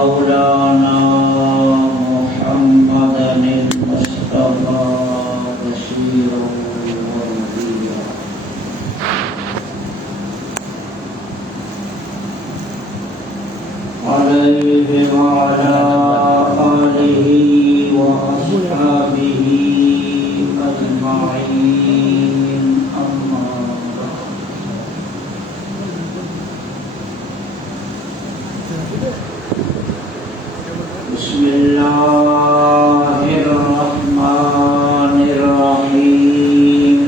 مولانا محمدا المصطفى بشيرا ونذيرا عليه وعلى آله وأصحابه أجمعين أما بعد بسم الله الرحمن الرحيم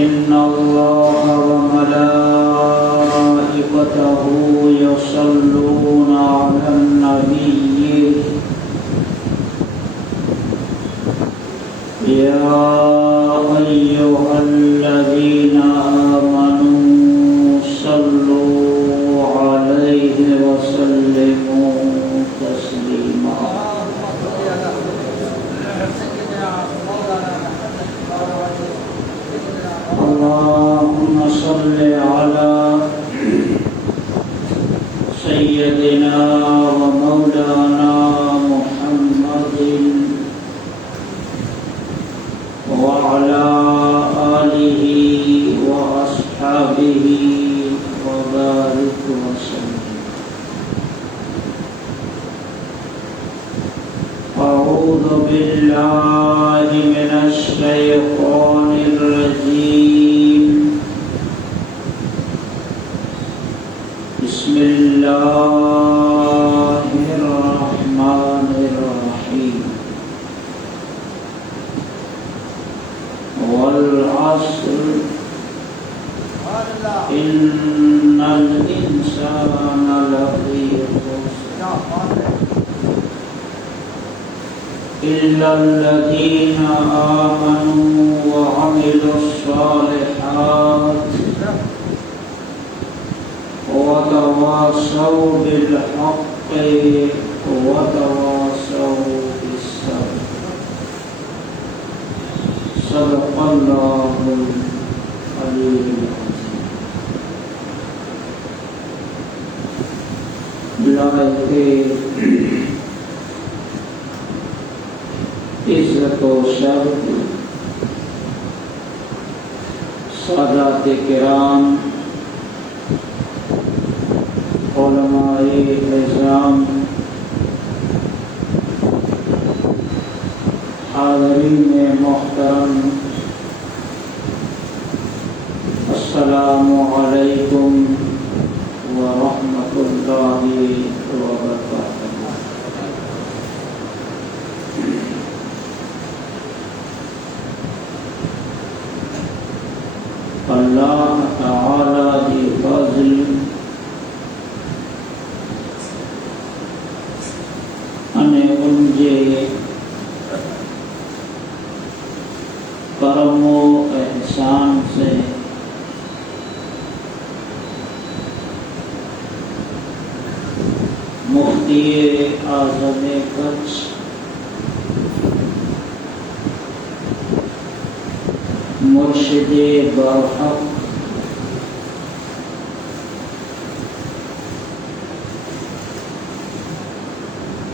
إن الله وملائكته يصلون على النبي يا أيها الذين آمنوا صلوا عليه وسلموا تسليما اللهم صل على سيدنا ومولانا محمد وعلى آله وأصحابه وبارك وسلم. أعوذ بالله من الشيطان الرجيم. بسم الله الرحمن الرحيم. والعصر إن الإنسان لفي خسر إلا الذين آمنوا وعملوا الصالحات وتواصوا بالحق وتواصوا بالصبر. صدق الله العلي العظيم. لائق عزت و شرف سادات کرام، علماء اعظام، حاضرین محترم، السلام علیکم ورحمۃ اللہ وبرکاتہ۔ اللہ تعالی دی فضل انے انجے کرم و احسان سے مفتی اعظم کچھ مرشد برحق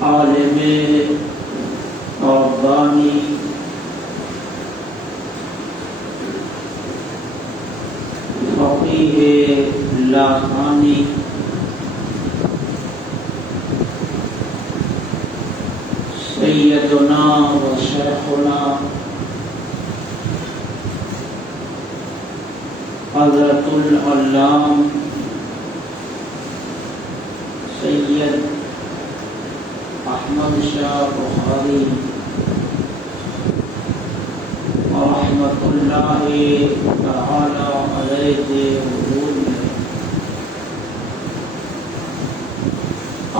عالم ربانی فقیہ لاکھانی سیدنا و شیخنا حضرت العلام سید احمد شاہ بخاری رحمۃ اللہ تعالی علیہ کے حضور میں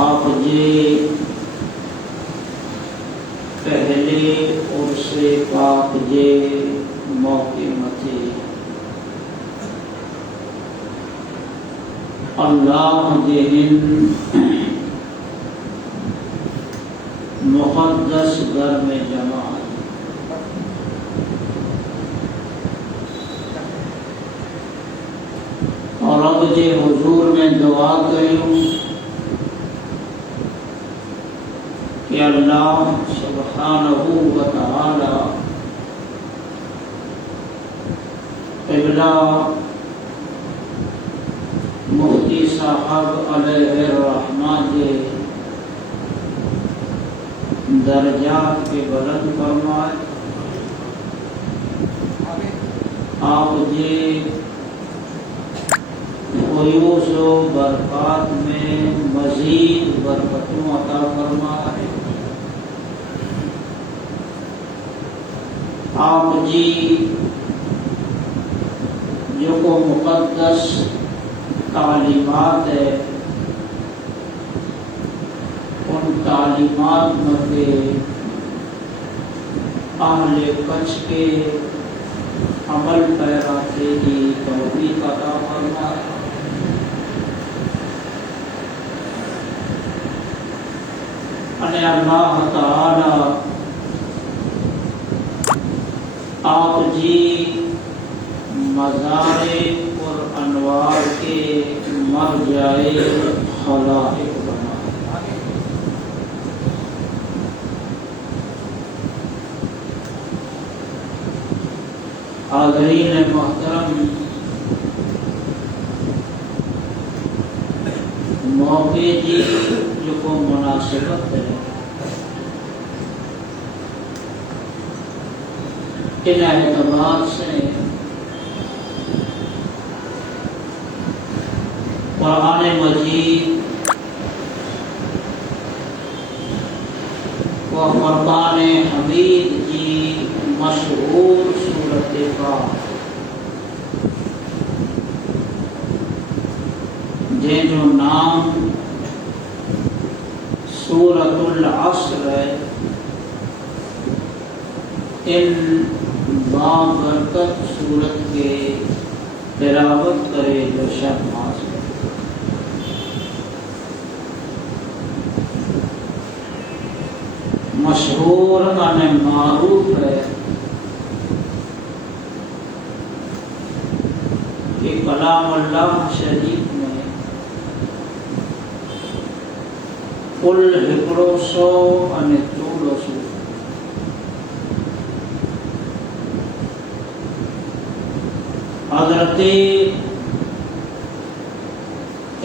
آپ جی پہلے اور سے پاک جے موقع متھے اللہ جن مقدس گھر میں جمع اور اب जे हुजूर में दुआ कयूं कि अल्लाह सुब्हानहू व तआला क़िबला मुफ्ती साहब अलैहिर्रहमा के दर्जात के बुलंद फरमाए। आप जे फयूज़ व बरक़ात में मज़ीद बरकतों अता फरमाए। आप जी जो को मुक़द्दस तालीमात है, उन तालीमात में के अहले कच्छ के अमल पैरा की तौफीक अता फरमाए। अने अल्लाह ताला आप जी मज़ारे और अनवार के मरजाए खलाइक बनाए। हाज़रीन मोहतरम, मौके जी जो को मुनासिबत है, इन एतबार से कुरान मजीद व फरमान हमीद जी मशहूर सूरत का जे जो नाम सूरतुल अस्र है, इन बाबरकत सूरत के तिलावत करे जो शब्द मशहूर और मारूफ है कि कलाम अल्लाह शरीफ में कुल 100 અને 1400 हज़रत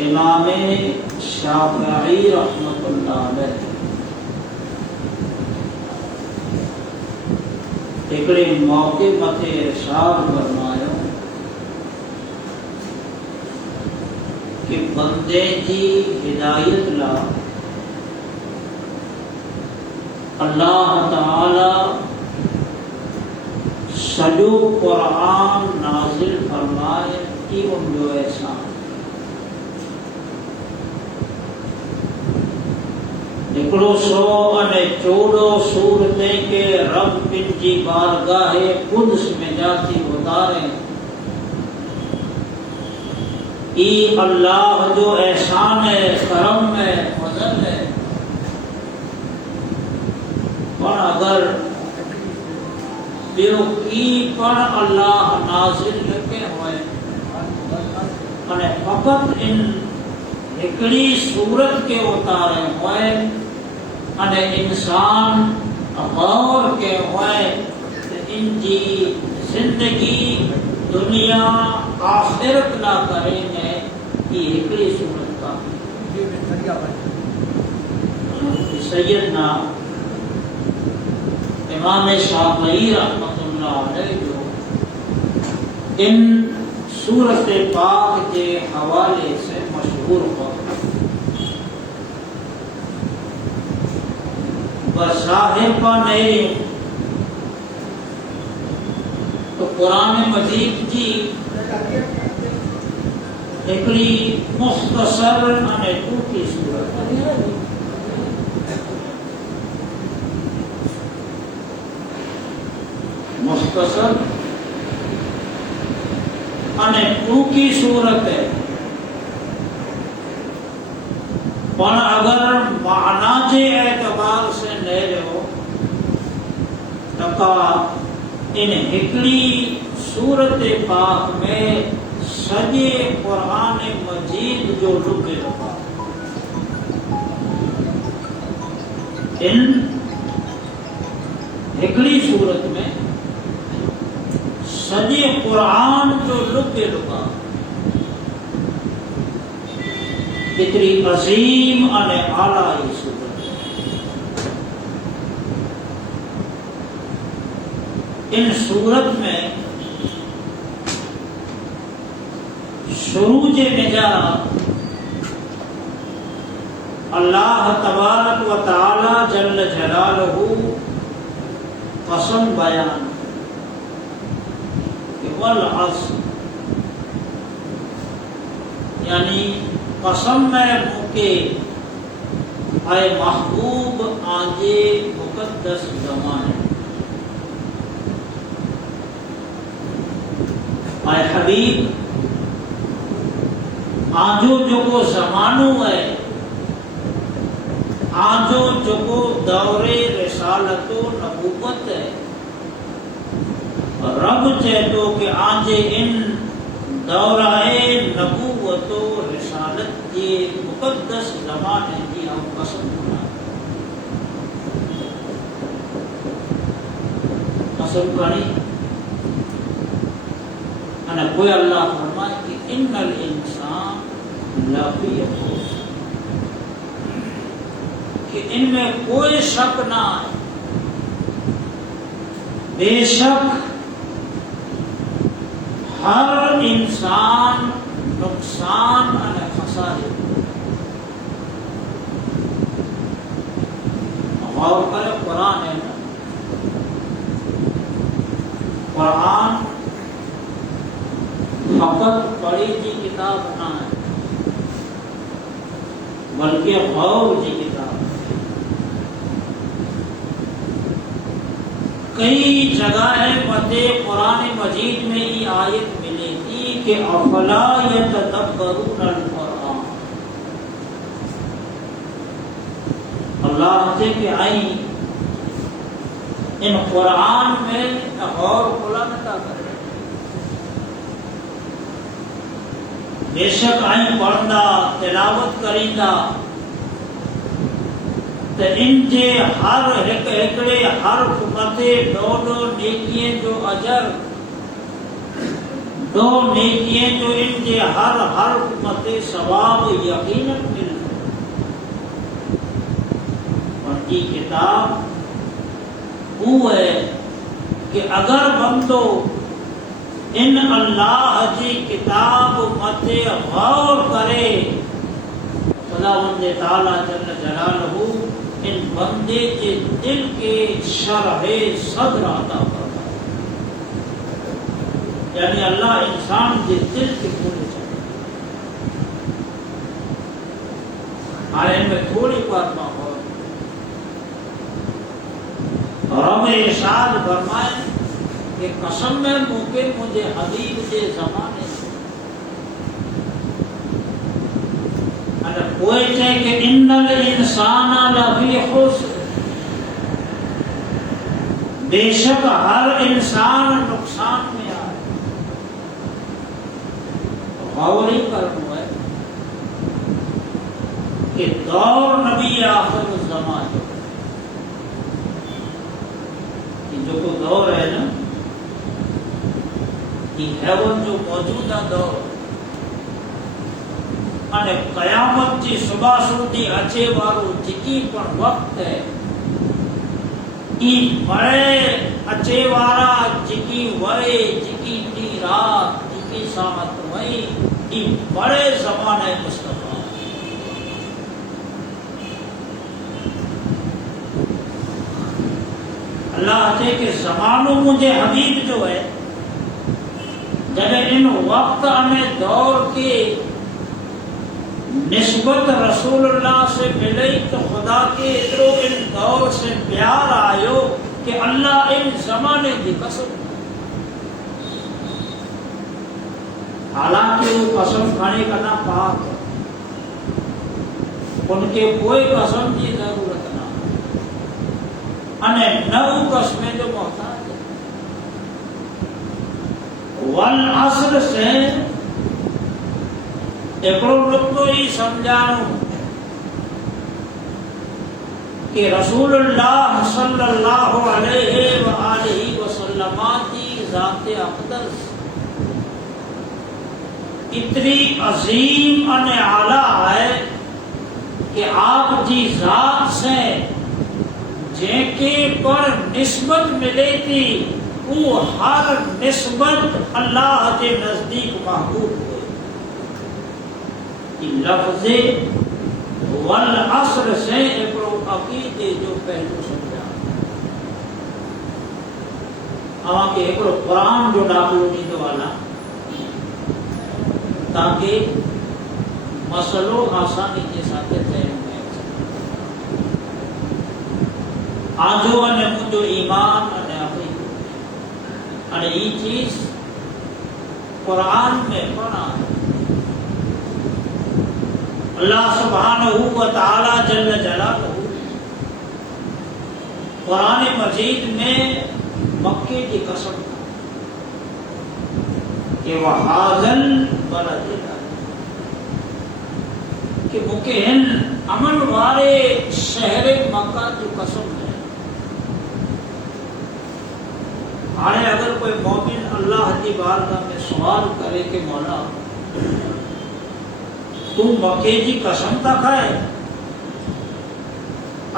इमाम शाफ़िई रहमतुल्लाह अलैह हिकिड़े मौके मथे इरशाद फरमायो कि बंदे जी हिदायत ला अल्लाह ताला सॼो क़ुरान नाज़िल फरमाए कि उनजो एहसान। 114 सूरतें के रब की बारगाहे कुद्स में जाती उतारे, ई अल्लाह जो एहसान है, करम है, फजल है। पर अगर ॿियो की पण अल्लाह नाज़िल लके हुए अने फ़क़त इन हिकिड़ी सूरत के उतारे हुए अने इंसान गौर के हुए तो इनकी जिंदगी दुनिया आखिरत ना करेंगे कि हिकिड़ी सूरत का सैयदना इमाम शाफ़िई रहमतुल्लाह अलैह जो इन सूरत पाक के हवाले से मशहूर हो साहिबा नहीं तो कुरान मजीद जी हिकिड़ी मुख्तसर अने टूटी सूरत मुख्तसर अने टूकी सूरत है। पर अगर माना के एतबार से ले लो तका इन हिकड़ी सूरत पाक में سجے قرآن مجید جو لب لبا ان ہکڑی صورت میں سجے قرآن جو لب لبا اتنی عظیم اور اعلیٰ صورت ان صورت میں شروع نجات اللہ تبارک و تعالی جل جلالہ قسم بیان کہ والعصر یعنی قسم میں موقع اے محبوب آنجے مقدس زمانے اے حبیب آنجو جو زمانو ہے آنجو جو دور رسالت و نبوت ہے رب چاہتو کہ آنجے ان دورہ نبوت و رسالت کے مقدس زمانے کی ہم قسم کرنا قسم کریں انا کوئی اللہ فرمائے کہ ان الانسان لفی خسر کہ ان میں کوئی شک نہ ہے بے شک ہر انسان نقصان اور خسارے غور کرے قرآن ہے نا قرآن فقط پڑھی جی کتاب نہ ہے بلکہ غور جی کتاب کئی جگہیں مدے قرآن مجید میں یہ آیت ملی تھی کہ افلا یتدبرون القرآن اللہ سے کہ آئیں ان قرآن میں غور قلانتا کرے بے شک آئیں پڑھنا تلاوت کریندہ تو ان کے ہر ایکڑے حرف متے دو نیکیاں جو اجر دو نیکیاں جو ان کے ہر حرف متے ثواب یقیناً مل اور یہ کتاب وہ ہے کہ اگر بندو ان اللہ کی کتاب متے غور کرے خداوند تعالی جل جلالہ ان بندے کے دل کے شرح صدر عطا فرمائے یعنی اللہ انسان کے دل کے کھولے چاہے آئے میں تھوڑی بات ماحول رب ارشاد فرمائے کہ قسم میں موقع مجھے حبیب کے زمانے کوئی چاہے کہ ان الانسان لفی خسر بے شک ہر انسان نقصان میں آئے غور ہی کرنا ہے کہ دور نبی آخر الزمان جو کو دور ہے نا یہ ہے وہ جو موجودہ دور અને કયામતથી સુબહ સુધી અચે વાળું જેકી પણ વખત है ઈ મળે અચે વાળા જેકી વરે જેકી ટી રાત જેકી સામત વઈ ઈ બड़े ज़माने मुस्तफा अल्लाह थे कि ज़मानो मुझे हबीब जो है जब इन वक्त हमें दौर के نسبت رسول اللہ سے ملی تو خدا کے ادرو ان دور سے پیار آئیو کہ اللہ ان زمانے کی قسم حالانکہ وہ قسم کھانے کا نہ پاک ہے ان کے کوئی قسم کی ضرورت نہ انہیں نو قسمیں جو محتاج ہے والعصر سے हिकिड़ो नुक़्तो ई सम्झाणो कि रसूलुल्लाह सल्लल्लाहु अलैहि व आलिहि वसल्लम जी ज़ात अक़दस इतनी अजीम अने आला है कि आप जी ज़ात से जेके पर निस्बत मिले थी वो हर निस्बत अल्लाह के नजदीक महबूब हुए। लफ्ज़े वल असर से हिकिड़ो अक़ीदे जो पहलू समझा। अवांखे हिकिड़ो क़ुरान जो ॾाखिलो ॾींदो आला ताकि मसलो आसानी के साथ तय आजो अने मुंहिंजो ईमान अने अक़ीदो अने ई चीज़ क़ुरान में पढ़ा अल्लाह सुब्हानहू व तआला जल्ल जलालहू क़ुरान मजीद में मक्के की कसम कि वहाज़ल बलद कि मूंखे हिन अमन वारे शहर मक्का जो कसम है। हाणे अगर कोई मोमिन अल्लाह की बारगाह में सवाल करे कि मौला तू मक्के की कसम था खाए,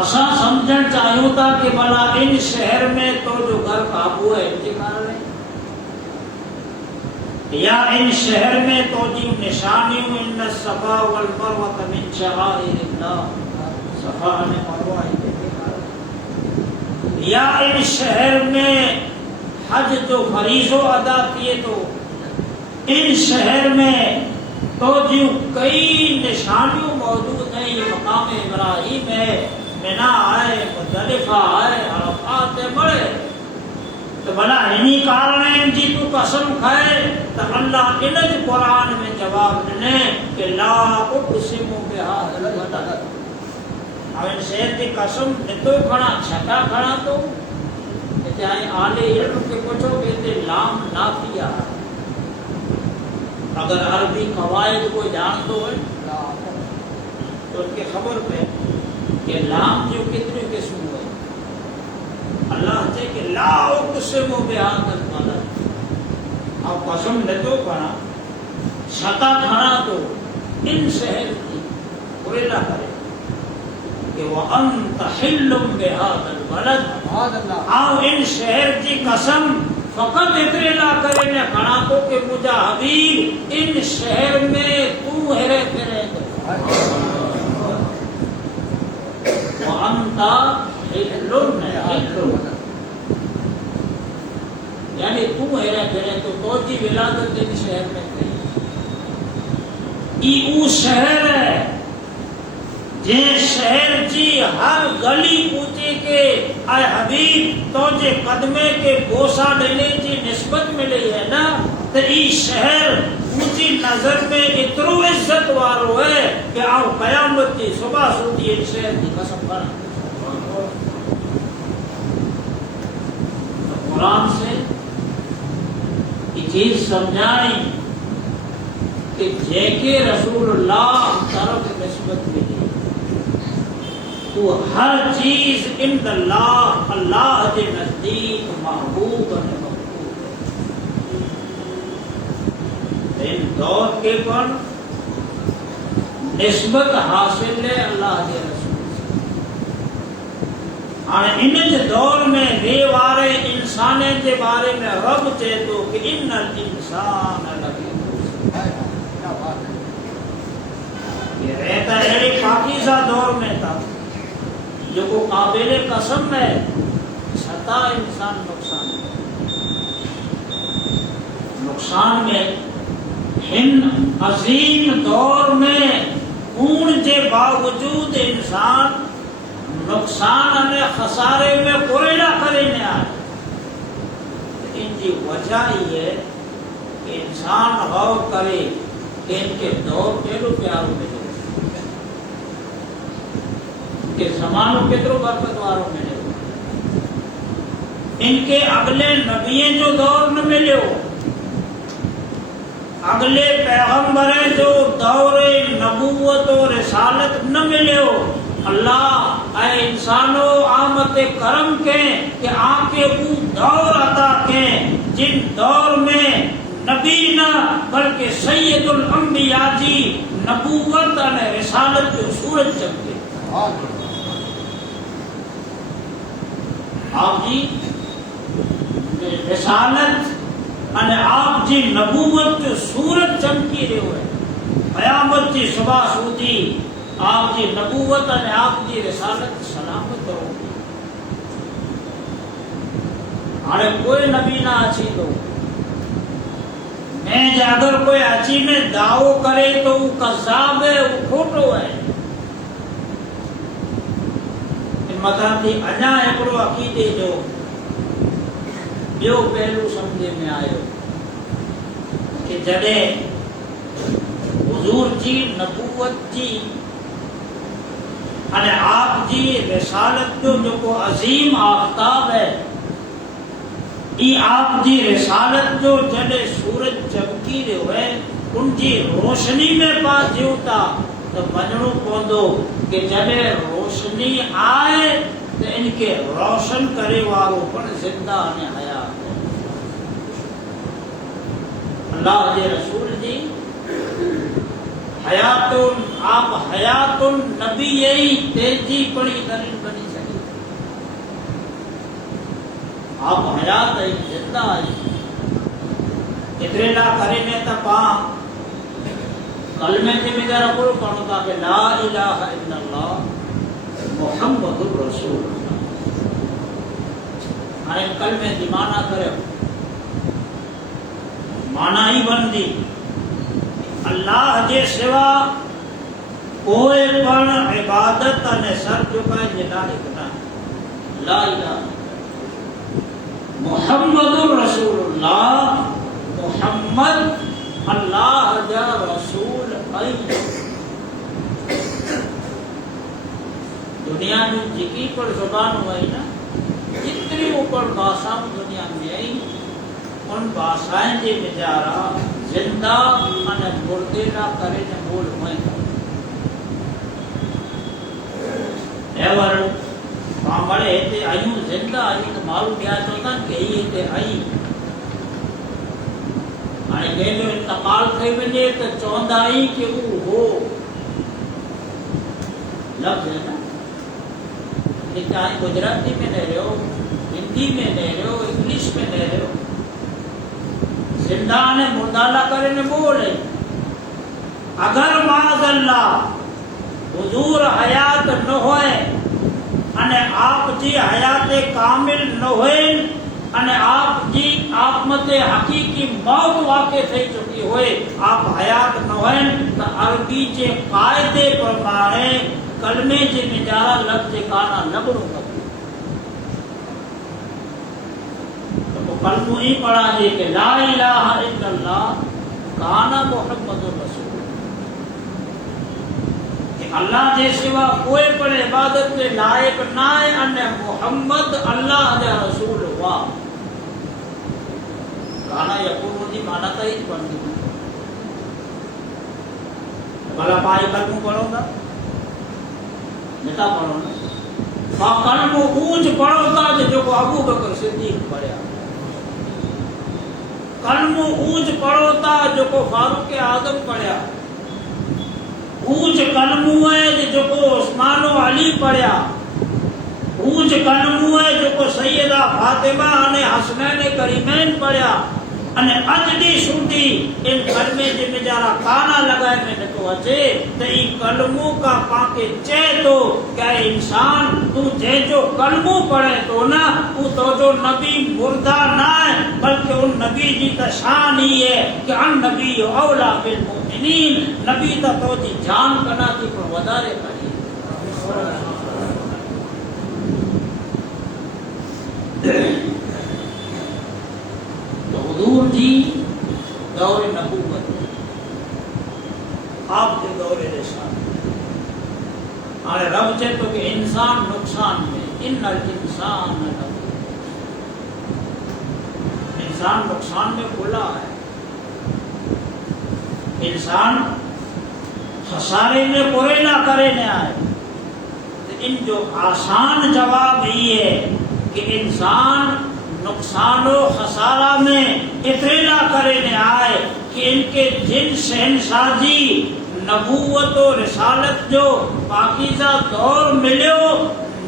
असां समझण चाहियूं था कि भला इन शहर में तो जो घर काबू है इंतकाल है या इन शहर में तो जी निशानियों इन सफा वल मरवा मिन शआइरिल्लाह सफा ने मरवा इंतकाल या इन शहर में हज जो फरीजो अदा किए तो इन शहर में तो जो कई निशानियों मौजूद हैं। ये मकाम इब्राहिम है, मिना है, मुज़दलिफा है, अरफात है बड़े तो भला इन्हीं कारण जी तू कसम खाए तो अल्लाह इन कुरान में जवाब ॾिने कि ला उक़सिमु बिहाज़ल बलद। अब इन शहर की कसम नितो खणा छटा खणा तो चाहे आले इल्म के पूछो कि लाम नाफिया अगर अरबी कवायद को जानते हो तो उनके खबर पे कि लाम जो कितने किस्म हुए अल्लाह से कि ला उक़सिमु बिहाज़ल बलद अब कसम न तो खणा छता खणा तो इन शहर की बुरे ना करे कि वो अंत हिल्लुम बिहाज़ल बलद आओ इन शहर की कसम फकत इतने ना करे ने खणा तो कि मुझा हबीब इन शहर में तू हेरे फिरे वो अंत हिल्लुम यानी तू हेरे फिरे तो जी विलादत इन शहर में कई ई ऊ शहर है जे शहर जी हर गली पूछे के आए हबीब तो जे कदमे के बोसा देने की निस्बत मिली है ना तो ई शहर ऊंची नजर में इतरो इज्जत वारो है कि आओ कयामत की सुबह सूती इन शहर की कसम करा। तो कुरान से ये चीज समझाई कि जेके रसूलुल्लाह तरफ निस्बत मिली तो हर चीज इंद अल्लाह के नजदीक महबूब और मकबूल है। इन दौर के पर निस्बत हासिल है अल्लाह के रसूल से। हाँ इन दौर में रे वारे इंसाने के बारे में रब चए तो कि इन्नल इंसान लफी ये रहता अहिड़े पाकीज़ा दौर में था जो को काबिल कसम है छता इंसान नुकसान में हिन अजीम दौर में ऊन के बावजूद इंसान नुकसान में खसारे में कोई ना करे न आए। इनकी वजह ये है कि इंसान गौर करे कि इनके दौर केड़ो प्यारो मिले के ज़मानो केतिरो बरकत वारो मिले इनके अगले नबीअ जो दौर न मिलियो اگلے پیغمبریں جو دور نبوت و رسالت نہ ملے ہو اللہ اے انسانو آمد کرم کے کہ آنکھیں وہ دور عطا کے جن دور میں نبی نہ بلکہ سید الانبیاء جی نبوت اور رسالت جو سورج چمکے آپ جی رسالت અને આપ જે નબુવત સૂરજ ચમકી રહ્યો છે કયામત થી સભા સુધી આપ જે નબુવત અને આપ જે રસાલત સલામત રહો આને કોઈ નબી ના અચી દો मैं अगर कोई अची में दावो करे तो वो कज़ाब है वो खोटो है मथा थी अञा हिकिड़ो अक़ीदे जो ॿियो पहलू सम्झ में आयो कि जॾहिं हुज़ूर जी नबूवत जी अने आप जी रिसालत जो जेको अज़ीम आफ़ताब है ई आप जी रिसालत जो जॾहिं सूरज चमकी रहियो है उनजी रोशनी में पास जियूं था त मञणो पवंदो कि जॾहिं रोशनी आए तो इनके रोशन करे वारो पण जिंदा ने हयात है अल्लाह के रसूल जी हयातुन आप हयातुन नबी यही तेजी पड़ी दलील बनी सके आप हयात है जिंदा है इतने ना करे ने त पा कलमे के बिगर अकुल पढ़ो था कि ला इलाहा इल्लल्लाह मुहम्मदुर रसूलुल्लाह अरे कलमे की माना करे माना ही बनदी अल्लाह जे सिवा कोई पण इबादत अने सर झुकाए जे लायक ना ला इलाहा मुहम्मदुर रसूलुल्लाह मुहम्मद अल्लाह जा रसूल आई दुनिया में जिकी पर जुबान हुई ना जितनी ऊपर भाषा दुनिया में आई उन भाषाएं जे विचारा जिंदा अने मुर्देला करे ने बोल हुए एवर पामड़े ते आयु जिंदा आई तो मालूम क्या चोता कि ये ते आई अने केजो इंतकाल थई वने तो चोंदा आई कि वो हो लफ्ज है ना चाहे गुजराती में ले रहे हो हिंदी में ले रहे हो इंग्लिश में ले रहे हो जिंदा ने मुर्दाला करे ने बोले अगर माज़ल्ला हुजूर हयात न होए अने आप जी हयात कामिल न होए अने आप जी आप मते हकीकी मौत वाक़े थई चुकी होए आप हयात न होए तो अरबी जे कायदे प्रमाणे कलमे जे निजारा लफ्ज काना लगड़ो तो कलमो ही पढ़ा जे कि ला इलाहा इल्लल्लाह काना मुहम्मदुर रसूल कि अल्लाह जे सिवा कोई पण इबादत के लायक ना है अने मुहम्मद अल्लाह जा रसूल हुआ काना यकून दी माना तो ही बनदी भला पाए कलमो पढ़ोगा नेता पढ़ो ना कलमो ऊंच पढ़ो था जो अबू बकर सिद्दीक पढ़िया कलमो ऊंच पढ़ो था जो फारूक आजम पढ़िया ऊंच कलमो है जो उस्मान अली पढ़िया ऊंच कलमो है जो सैयदा फातिमा ने हसनैन करीमैन पढ़िया अने अज दी सुधी इन कलमे जे बेचारा काना लगाए में न तो अचे तो ई कलमों का पाके चे तो क्या इंसान तू जे जो कलमों पढ़े तो ना तू तो जो नबी मुर्दा ना है बल्कि उन नबी जी का शान ही है कि अन नबी औला बिल मोमिनीन नबी तो जी जान कना थी पर वधारे करी हुजूर जी दौरे नबूवत आपके दौरे रिसालत अरे रब चे तो कि इंसान नुकसान में इन्नल इंसान इंसान नुकसान में खुला है انسان خسارے میں پورے نہ کرے نہ آئے. ان جو آسان جواب یہ ہے کہ انسان نقصان و خسارہ میں اتنے نہ کرے نہ آئے کہ ان کے جن شہنشاہی نبوت و رسالت جو پاکیزہ دور ملیو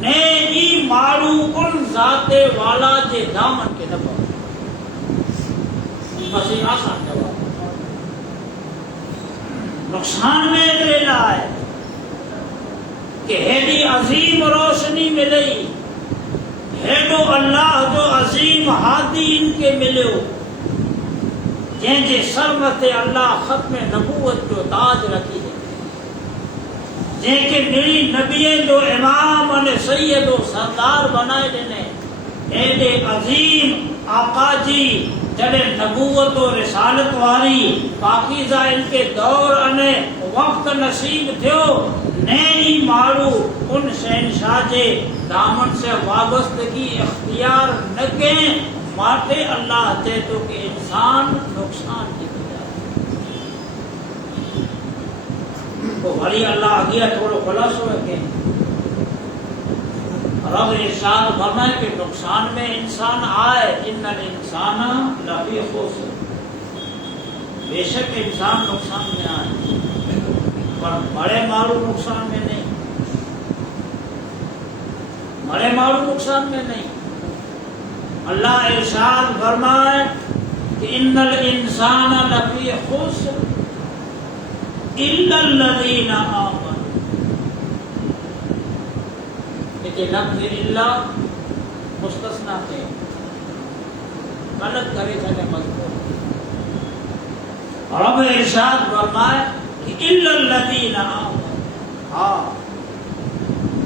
نے ای مارو ان ذات والا جے دامن کے نبو. بس یہ آسان جواب. نقصان میں اتنے نہ آئے کہ ہیڈی عظیم روشنی ملی، ہیڈو اللہ جو عظیم ہادی ان کے ملیو جن کے سر متے اللہ ختم نبوت جو تاج رکھی ہے، جن کے میری نبی جو امام اور سید و سردار بنائے دینے. ایڈے عظیم آقا جی جڑے نبوت و رسالت واری پاکیزہ ان کے دور انے وقت نصیب تھیو نئی مارو ان شہنشاہ جے دامن سے وابستگی اختیار نہ کہیں ماتے اللہ تے تو کہ انسان نقصان کی بجائے تو ولی اللہ آگیا تھوڑو خلاصو ہے کہ رب ارشاد فرمائے کہ نقصان میں انسان آئے. ان الانسان لفی خسر، بے شک انسان نقصان میں آئے پر بڑے مارو نقصان میں نہیں، بڑے مارو نقصان میں نہیں. اللہ ارشاد فرمائے کہ ان الانسان لفی خسر الا الذین آمنوا. کہ لفظ اللہ مستثنا تھے، غلط کرے تھے مذکور. رب ارشاد فرمائے کہ الا الذین آمنوا. ہاں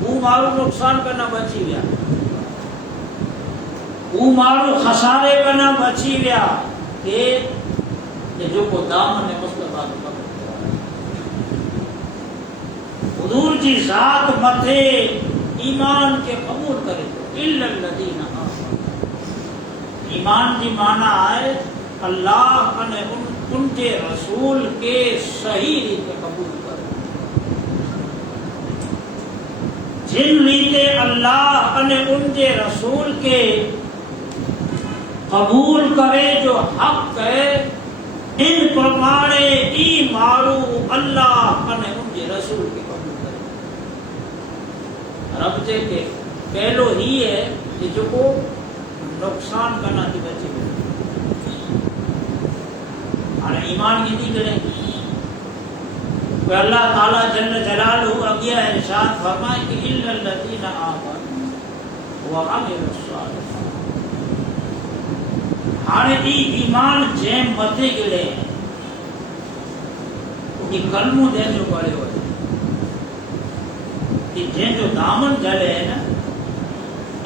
وہ مارو نقصان کا نہ بچی گیا، وہ مارو خسارے کا نہ بچی گیا کہ جو کو دامن مصطفیٰ حضور جی ذات متھے ایمان کے قبول کرے تو الا الذین آمنوا. ایمان کی معنی ہے اللہ نے ان کے رسول کے صحیح ریتے قبول کرے. جن ریتے اللہ نے ان کے رسول کے قبول کرے جو حق ہے ان پرمانے ای مارو اللہ نے ان کے رسول کے قبول کرے. رب جے کے پہلو ہی ہے کہ جو کو نقصان کرنا تھی بچے اور ایمان کی نہیں کریں کہ اللہ تعالیٰ جل جلالہ اگیا ارشاد فرمائے کہ الا الذین آمنوا وعملوا الصالحات. ہانے ای ایمان جیم متے گلے یہ کلموں دے جو پڑے ہوئے جن جو دامن جلے ہیں نا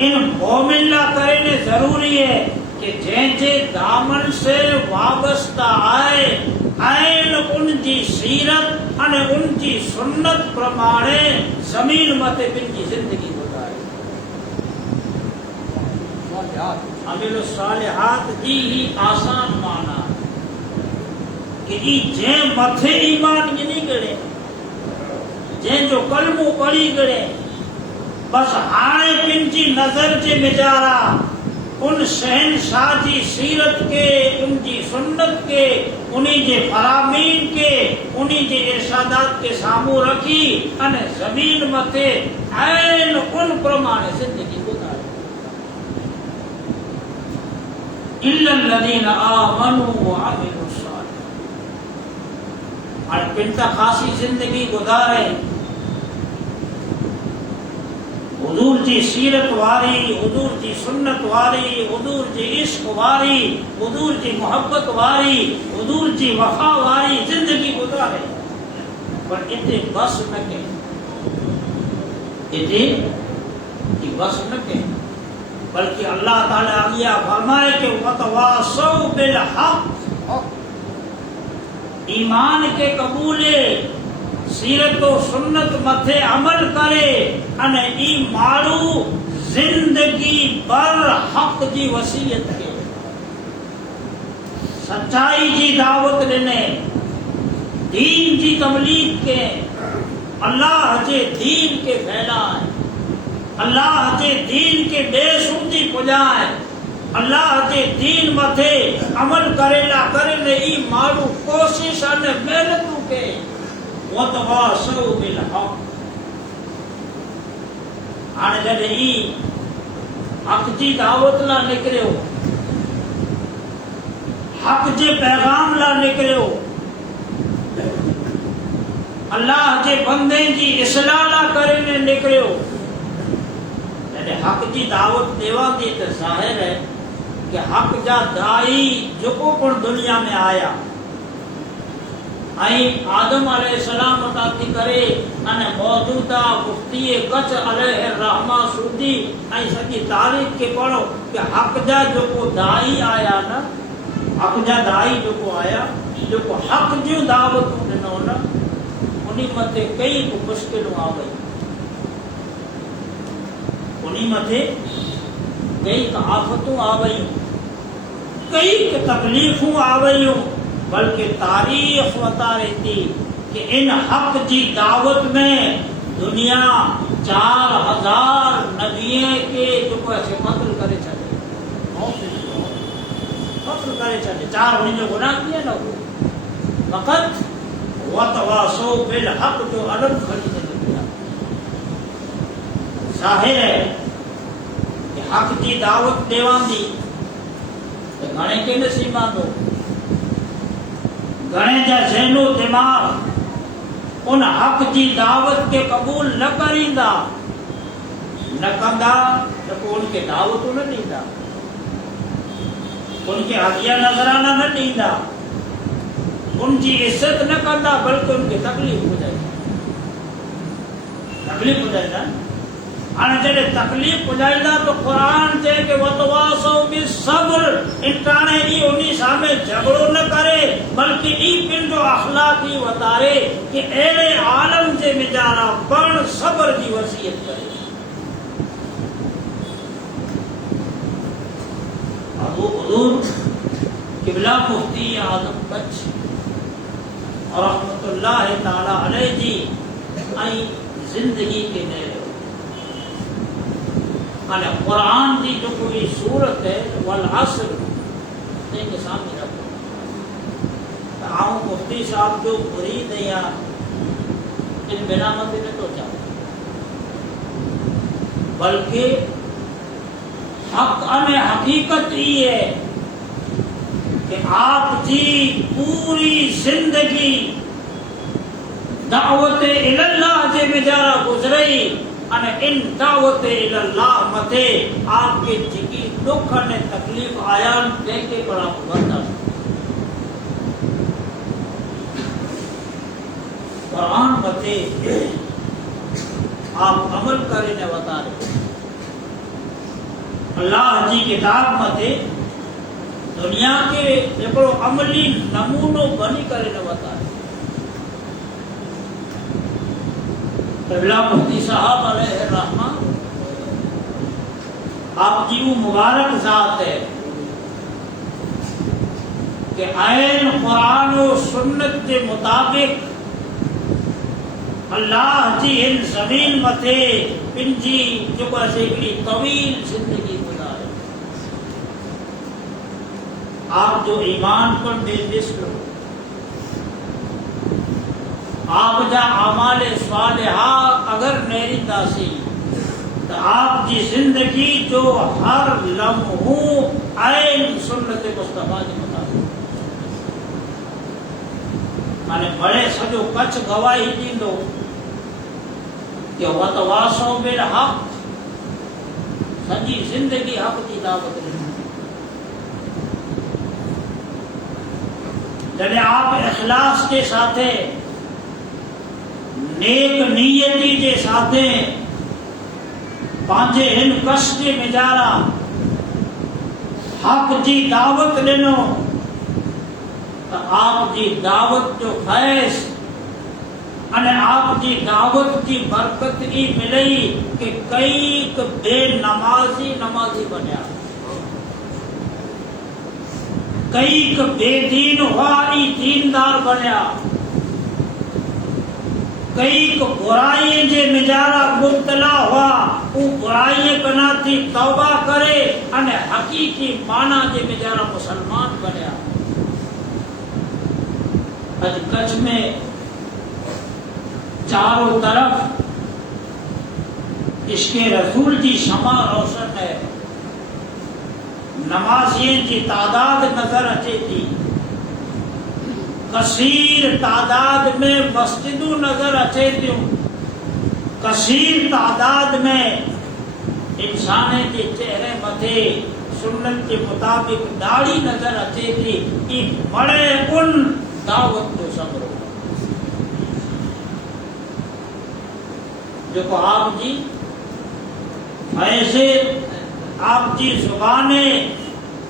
ان مومن لا کرنے ضروری ہے کہ جن جے دامن سے وابستہ آئے آئین ان کی سیرت ان ان کی سنت پرمانے زمین متے بن کی زندگی گزارے. عمل الصالحات جی ہی آسان مانا کہ جے متھے ایمان کی نہیں گڑے جن جو کلمو پڑھی گڑے بس ہانے پن کی نظر چے مجارا ان شہنشاہ جی سیرت کے ان کی سنت کے انہی جے فرامین کے انہی جے ارشادات کے سامو رکھی ان زمین متے این ان پرمانے زندگی گزارے. الا الذین آمنوا وعملوا الصالحات. اور پنتا خاصی زندگی گزارے حضور جی سیرت واری، حضور جی سنت واری، حضور جی عشق واری، حضور جی محبت واری، حضور جی وفا واری زندگی گزارے پر اتنے بس نہ کہ اتنے بس نہ کہ بلکہ اللہ تعالیٰ آگیا فرمائے کہ وَتَوَاصَوْا بِالْحَقِّ. ایمان کے قبولے سیرت و سنت متھے عمل کرے ان ای مارو زندگی بر حق جی وصیت کے سچائی جی دعوت ڈنے کہیں اللہ جے دین کے پھیلائیں، اللہ جے دین کے بے سودی پجائیں، اللہ جے دین متھے عمل کریلا کرے ای مالو کوشش نے محنتوں کے وتواصوا بالحق۔ ہاں جڑے ای حق جی دعوت لا نکریو، حق جے پیغام لا نکریو، اللہ جے بندے جی اصلاح لا کرے نکریو، جڑے حق جی دعوت دیوان دی تے ظاہر ہے کہ حق جا دائی جکو پن دنیا میں آیا آدم علیہ السلام متاتی کرے انہیں موجودہ مفتی کچھ علیہ الرحمہ سودی سکی تاریخ کے پڑھو کہ حق جا جو کو دائی آیا نا، حق جا دائی جو کو آیا جو کو حق جو دعوتوں دنوں نا، انہی متے کئی کو مشکلوں آ گئی، انہی متے کئی آفتوں آ گئی، کئی تکلیفوں آ گئی، بلکہ تاریخ بتا رہی تھی کہ ان حق جی دعوت میں دنیا 4000 نبیوں کے جو کو ایسے قتل کرے چلے، قتل کرے چلے، 4 انہیں جو گناہ کیا نا وہ فقط وتواصوا بالحق جو علم کھڑی نے کیا۔ ظاہر ہے کہ حق جی دعوت دیوان دی گھنے کے نصیباں دو، گھنے جا ذہن و دماغ ان حق جی دعوت کے قبول نہ کریندا، نہ کندا، نہ ان کے دعوتوں نہ دیندا، ان کے ہدیہ نظرانہ نہ دیندا، ان کی عزت نہ کندا، بلکہ ان کی تکلیف ہو جائے، تکلیف ہو جائے نا۔ آنے جڑے تکلیف ہو جائے گا تو قرآن تے کہ وتواصوا بالصبر، انکانے ای انہی سامنے جھگڑو نہ کرے بلکہ ای پنڈو اخلاقی وطارے کہ اہل عالم سے مجارہ بڑھ صبر کی وصیت کرے۔ ابو حضور قبلہ مفتی اعظم کچھ اور رحمت اللہ تعالی علیہ جی آئی زندگی کے نئے قرآن کی جو کوئی صورت ہے والعصر ان کے سامنے رکھو، آؤں مفتی صاحب جو مرید ہے یا ان بنا مت نے تو چاہو، بلکہ حق حقیقت یہ ہے کہ آپ جی پوری زندگی دعوت اللہ کے بجارہ گزرئی، ان دعوت اللہ متے آپ کے جکی دکھ نے تکلیف آیا دے کے بڑا برداشت، قرآن متے آپ عمل کرنے بتا رہے، اللہ جی کتاب متے دنیا کے ایکڑو عملی نمونو بنی کرنے بتا رہے۔ قبلہ مفتی صاحب علیہ الرحمہ آپ کی وہ مبارک ذات ہے کہ عین قرآن و سنت کے مطابق اللہ جی ان زمین متے پنجی جو ایسے ایک طویل زندگی گزارے، آپ جو ایمان پر بے مثل ہو، آپ جا اعمال صالحہ اگر میری داسی تو آپ کی زندگی جو ہر لمحوں عین سنت مصطفیٰ کے مطابق مانے بڑے سجو کچھ گواہی دیندو کہ وتواصوا بالحق، سجی زندگی حق کی دعوت دی، جب آپ اخلاص کے ساتھ نیک نیتی کے ساتھ پانچے ہن کشٹ مجارا حق جی دعوت ڈنو تو آپ جی دعوت جو خیش અને આપની દાવતની બરકત ઈ મિલી કે કઈક બે નમાઝી બન્યા, કઈક બેદીન હોવા ઈ દીનદાર બન્યા, کئی کو برائیں جے مجارا مبتلا ہوا وہ برائیں کنا تھی توبہ کرے ان حقیقی معنی جے مجارا مسلمان بنیا. اج کچھ میں چاروں طرف عشق رسول کی شمع روشن ہے. نمازین کی تعداد نظر اچے تھی، کثیر تعداد میں مسجدوں نظر اچے تھیں، کثیر تعداد میں انسانے کے چہرے متھے سنت کے مطابق داڑھی نظر اچے تھی. ایک بڑے ان دعوت جو صبر جو کو آپ جی ایسے آپ کی زبانیں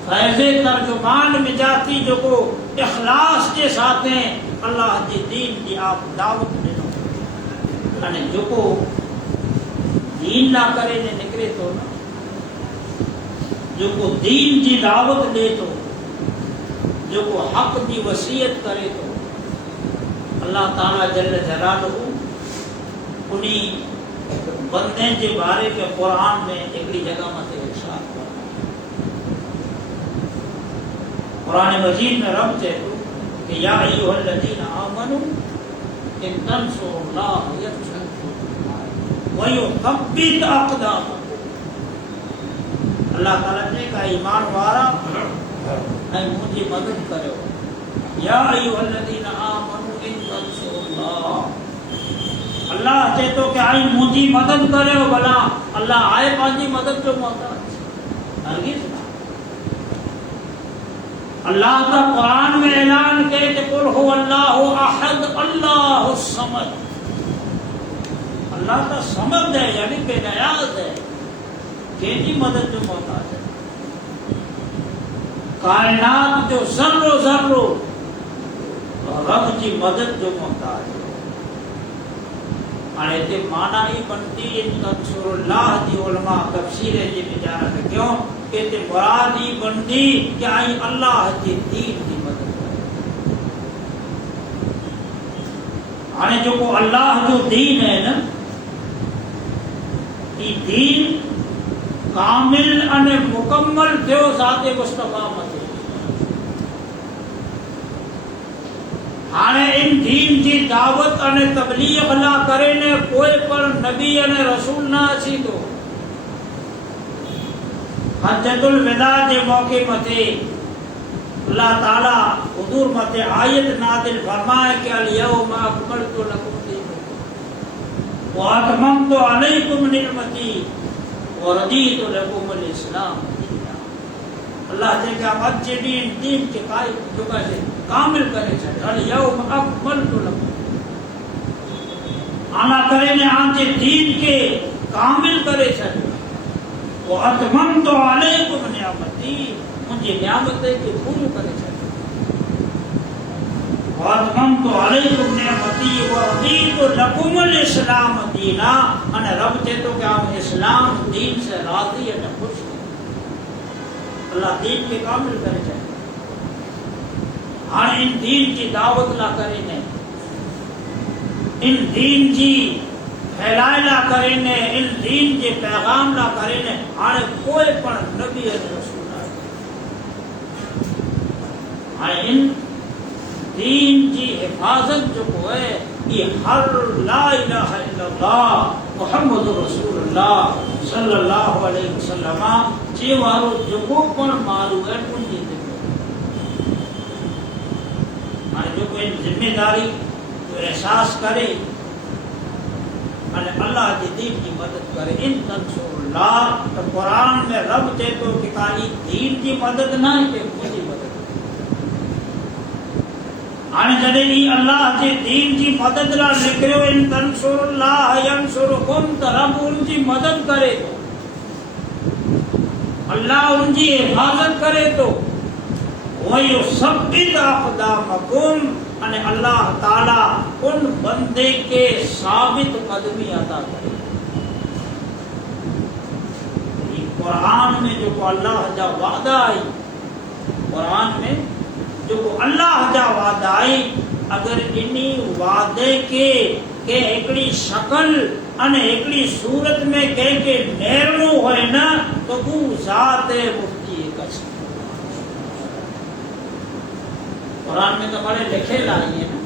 فیض ترجمان میں جاتی جو کو اخلاص کے ساتھ ہیں اللہ کے دین کی آپ دعوت دے دو. یعنی جو کو دین نہ کرے نے نکلے تو نا، جو کو دین کی دعوت دے تو، جو کو حق کی وصیت کرے تو اللہ تعالیٰ جل جلالہ انہی بندے کے بارے کے قرآن میں ایک جگہ میں ارشاد قرآن مجید میں رب سے کہ یا ایھا الذین آمنوا ان تنصروا اللہ ینصرکم ویثبت اقدامکم. اللہ تعالیٰ نے کہا ایمان وارا اے مجھے مدد کرو. یا ایھا الذین آمنوا ان تنصروا اللہ، اللہ چاہے تو کہ آئی مجھے مدد کرے ہو بلا اللہ آئے پانچی مدد جو محتاج ہرگز نہ. اللہ کا قرآن میں اعلان کہ قل هو اللہ احد اللہ الصمد، اللہ کا صمد ہے یعنی بے نیاز ہے، کیسی مدد جو محتاج ہے. کائنات جو ذرو ذرو رب کی مدد جو محتاج ہے. اور ایتے مانا ہی بنتی ان تنصر اللہ دی علماء تفسیر جی بیچارہ نے کیوں کہ مراد ہی بنتی کہ آئی اللہ کے دین کی مدد کرے. آنے جو کو اللہ جو دین ہے نا، یہ دین کامل ان مکمل تھے ذات مصطفیٰ متے. آنے ان دین کی دعوت ان تبلیغ نہ کرے نے کوئی پر نبی ان رسول نہ اچھی تو حجت الوداع کے موقع متے اللہ تعالی حضور متے آیت نازل فرمائے کہ الیوم اکملت لکم دینکم واتممت علیکم نعمتی ورضیت لکم الاسلام. اللہ سے کہ آپ اچھے دین کے قائم جو کہتے کامل کرے چھے الیوم اکملت لکم، آنا کرے نے آنچے دین کے کامل کرے چھے واتممت علیکم نعمتی، مجھے نعمتیں کے پوری کرے چھے واتممت علیکم نعمتی ورضیت لکم الاسلام دینا. انہیں رب سے تو کہ ہم اسلام دین سے راضی ہے نہ خوش ہے. اللہ دین کے کامل کرے چھے. ہاں ان دین کی دعوت نہ کرے نے، ان دین کی پھیلائے نہ کرے نے، ان دین کے پیغام نہ کرے نے، ہاں کوئی پر نبی رسول نہ. ہاں ان دین کی حفاظت جو ہے یہ ہر لا الہ الا اللہ محمد رسول اللہ صلی اللہ علیہ وسلم چی وارو جو کو پر مارو ہے ان کی جو کوئی ذمہ داری جو احساس کرے اللہ کے دین کی مدد کرے. ان تنصر اللہ تو قرآن میں رب تے تو کہ خالی دین کی مدد نہ کہ مجھے مدد آنے جدے اللہ کے دین کی مدد نہ لکھ رہے ہو ان تنصر اللہ ینصرکم تو رب ان کی مدد کرے تو اللہ ان کی حفاظت کرے تو وَيُثَبِّتْ أَقْدَامَكُمْ یعنی اللہ تعالی ان بندے کے ثابت قدمی عطا کرے. قرآن میں جو کو اللہ جا وعدہ آئی، قرآن میں جو کو اللہ جا وعدہ آئی، اگر انہی وعدے کے કે એકડી શકલ અને એકડી सूरत में के नेरणो होय ना तो वो जात मुक्ति एक है। कुरान में तो बड़े लिखेला है ना,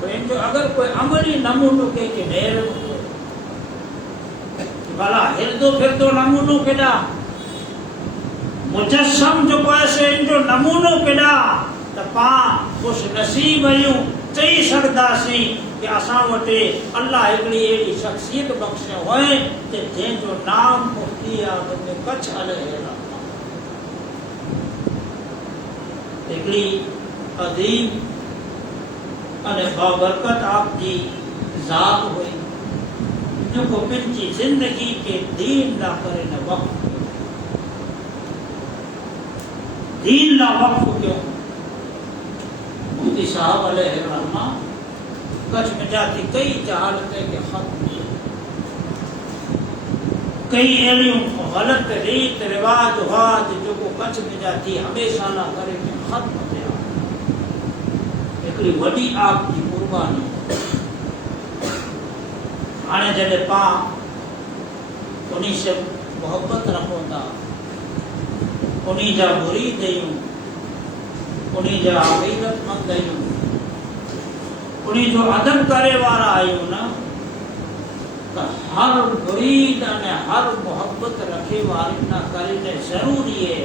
तो इनको अगर कोई अमली नमूनो के नेरणो भला हिरदो फिरदो नमूनो केड़ा मुजस्सम जो पैसे इनको नमूनो केड़ा तो पा खुश नसीब आयूं चई सकदासी कि असां वटि अल्लाह हिकिड़ी अहिड़ी शख्सियत बख़्शे होए कि जंहिंजो नाम मुफ्ती आज़म कच्छ अलैहि हिकिड़ी अज़ीम अने बाबरकत आपजी ज़ात हुई जेको पंहिंजी ज़िंदगी के दीन ला करे न वक़्फ़ दीन ला वक़्फ़ कयो। मुफ्ती साहब अलैहि रहमा कच्छ में जाती कई जहालतें के खत्म कई अहिड़ियूं ग़लत रीत रिवाज हुआ जो कच्छ में जाती हमेशा ला करे के खत्म थिया। हिकिड़ी वॾी आपजी कुर्बानी हाणे जॾहिं पां उन्हीं से मोहब्बत रखूं था, उन्हीं जा मुरीद आहियूं, उन्हीं जा अक़ीदतमंद आहियूं, उन्हीं जो अदब करे वारा आहियूं न, तो हर मुरीद ने हर मोहब्बत रखे वारे ना करे जरूरी है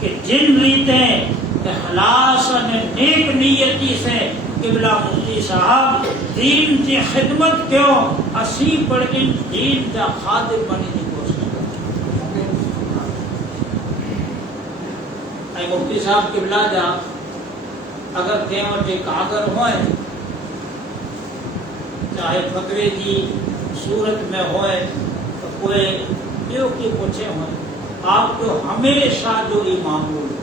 कि जिन रीतें इखलास ने नेक नियती से किबला मुफ्ती साहब दीन की खिदमत क्यों असी पर इन दीन का खादिम बनने की कोशिश करें। मुफ्ती साहब किबला जा अगर कंहिं वटि कागर होए चाहे फतवे की सूरत में होए तो कोई ॿियो की पूछे होए आप जो हमेशा जो ही मामूल हो,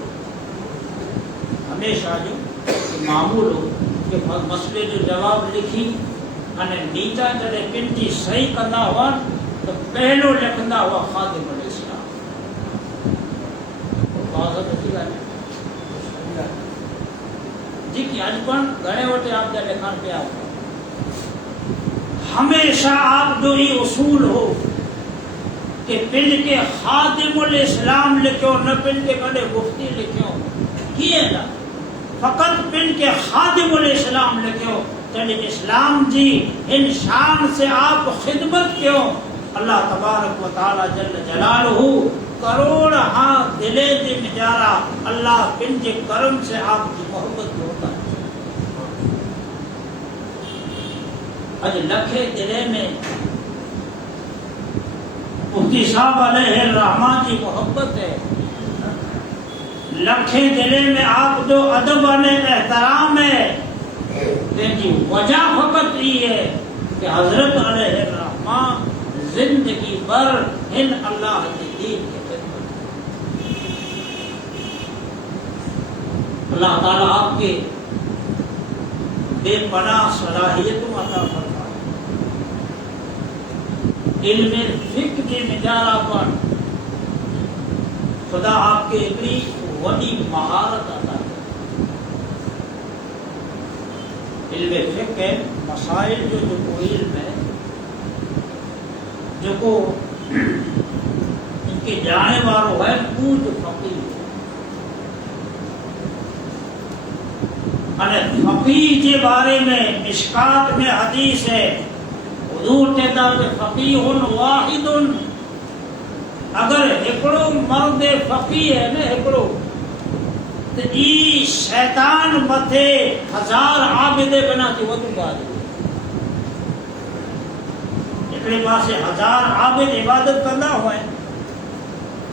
हमेशा जो मामूल हो कि मसले जो जवाब लिखी अने नीचा जॾहिं पंहिंजी सही कंदा हुआ तो पहलो लिखंदा हुआ खादिम अलैहिस्सलाम। जेकी अॼुकल्ह घणे वटि आप जा लिखण पिया हमेशा आप जो ही उसूल हो कि पिन के खादिमुल इस्लाम लिखो न पिन के कॾहिं मुफ्ती लिखो कीअं न फ़क़त पिन के खादिमुल इस्लाम लिखो जॾहिं इस्लाम जी इन शान से आप खिदमत क्यों अल्लाह तबारक व तआला जल्ल जलालहू करोड़ हाँ दिले दे मिजारा अल्लाह पिन के करम से आपकी मोहब्बत होता है। अज लखे दिले में मुफ्ती साहब अलैहि रहमा की मोहब्बत है, लखे दिले में आप जो अदब ने एहतराम है तेजी वजह फकत ये है कि हजरत अलैहि रहमा जिंदगी भर इन अल्लाह के दीन के खिदमत अल्लाह ताला आपके बेपनाह सलाहियतों अता फरमाए, इल्म फिक्र के मिजारा पर खुदा आपके इतनी वडी महारत अता करे। इल्म फिक्र मसाइल जो इल्म है जो को इनके जाने वालों है पूज फकीर अने फकीर के बारे में मिशकात में हदीस है हुजूर कहता है फकीहुन वाहिदुन अगर एकड़ो मर्द फकीर है न एकड़ो तो ई शैतान मथे 1000 आबिदे बना थी वधु ॻाल्हि हिकिड़े पासे 1000 आबिद इबादत कंदा हुआ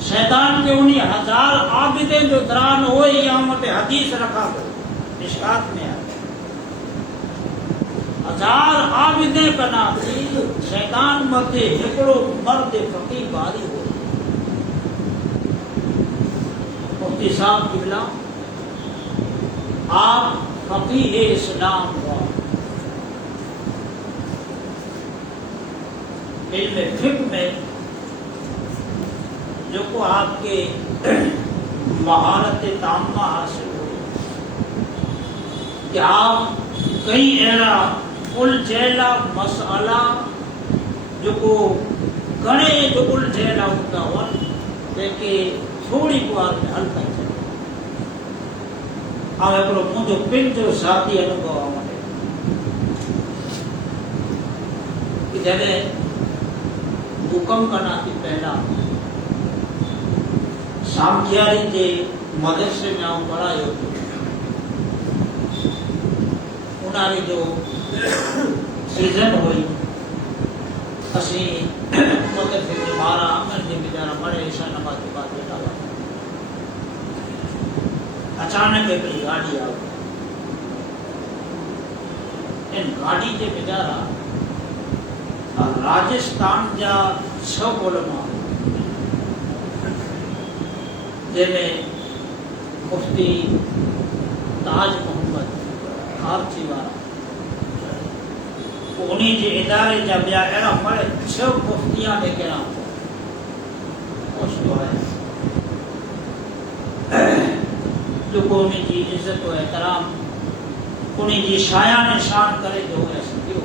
शैतान के उन्हीं 1000 आबिदे जो दरान हो या मते हदीस रखा हो मिशकात में है 1000 आबिदे बना थी शैतान मथे हिकिड़ो मर्द फकीर बारी हो। मुफ्ती साहब किबला आप फकीह इस्लाम हुआ, इल्म फिक्र में जो को आपके महारत ताम्मा हासिल हुई कि आप कई अहिड़ा उलझेला मसला जेको घणे जो उलझेला हूंदा हुअनि तंहिंखे थोरी वार में हल करे छॾियो। ऐं हिकिड़ो मुंहिंजो पंहिंजो ज़ाती अनुभव आहे कि जॾहिं हुकम कना थी पहिला सामखियारी जे मदरसे में आउं पढ़ायो उन्हारे जो सीज़न हुई असीं मदरसे जे ॿारहं अमन जे वीचारा पढ़े ईशा नमाज़ के बाद वेठा हुआ। अचानक हिकिड़ी गाॾी आई। इन गाॾी जे वीचारा राजस्थान जा 6 उलमा जंहिंमें मुफ्ती ताज मोहम्मद खारची वारा उन्हीं जे इदारे जा ॿिया अहिड़ा पढ़े 6 मुफ्तिया में कहिड़ा पहुचंदो आहे जेको उन जी इज़त एहतराम उन जी शायान शान करे जो हुयसि थियो।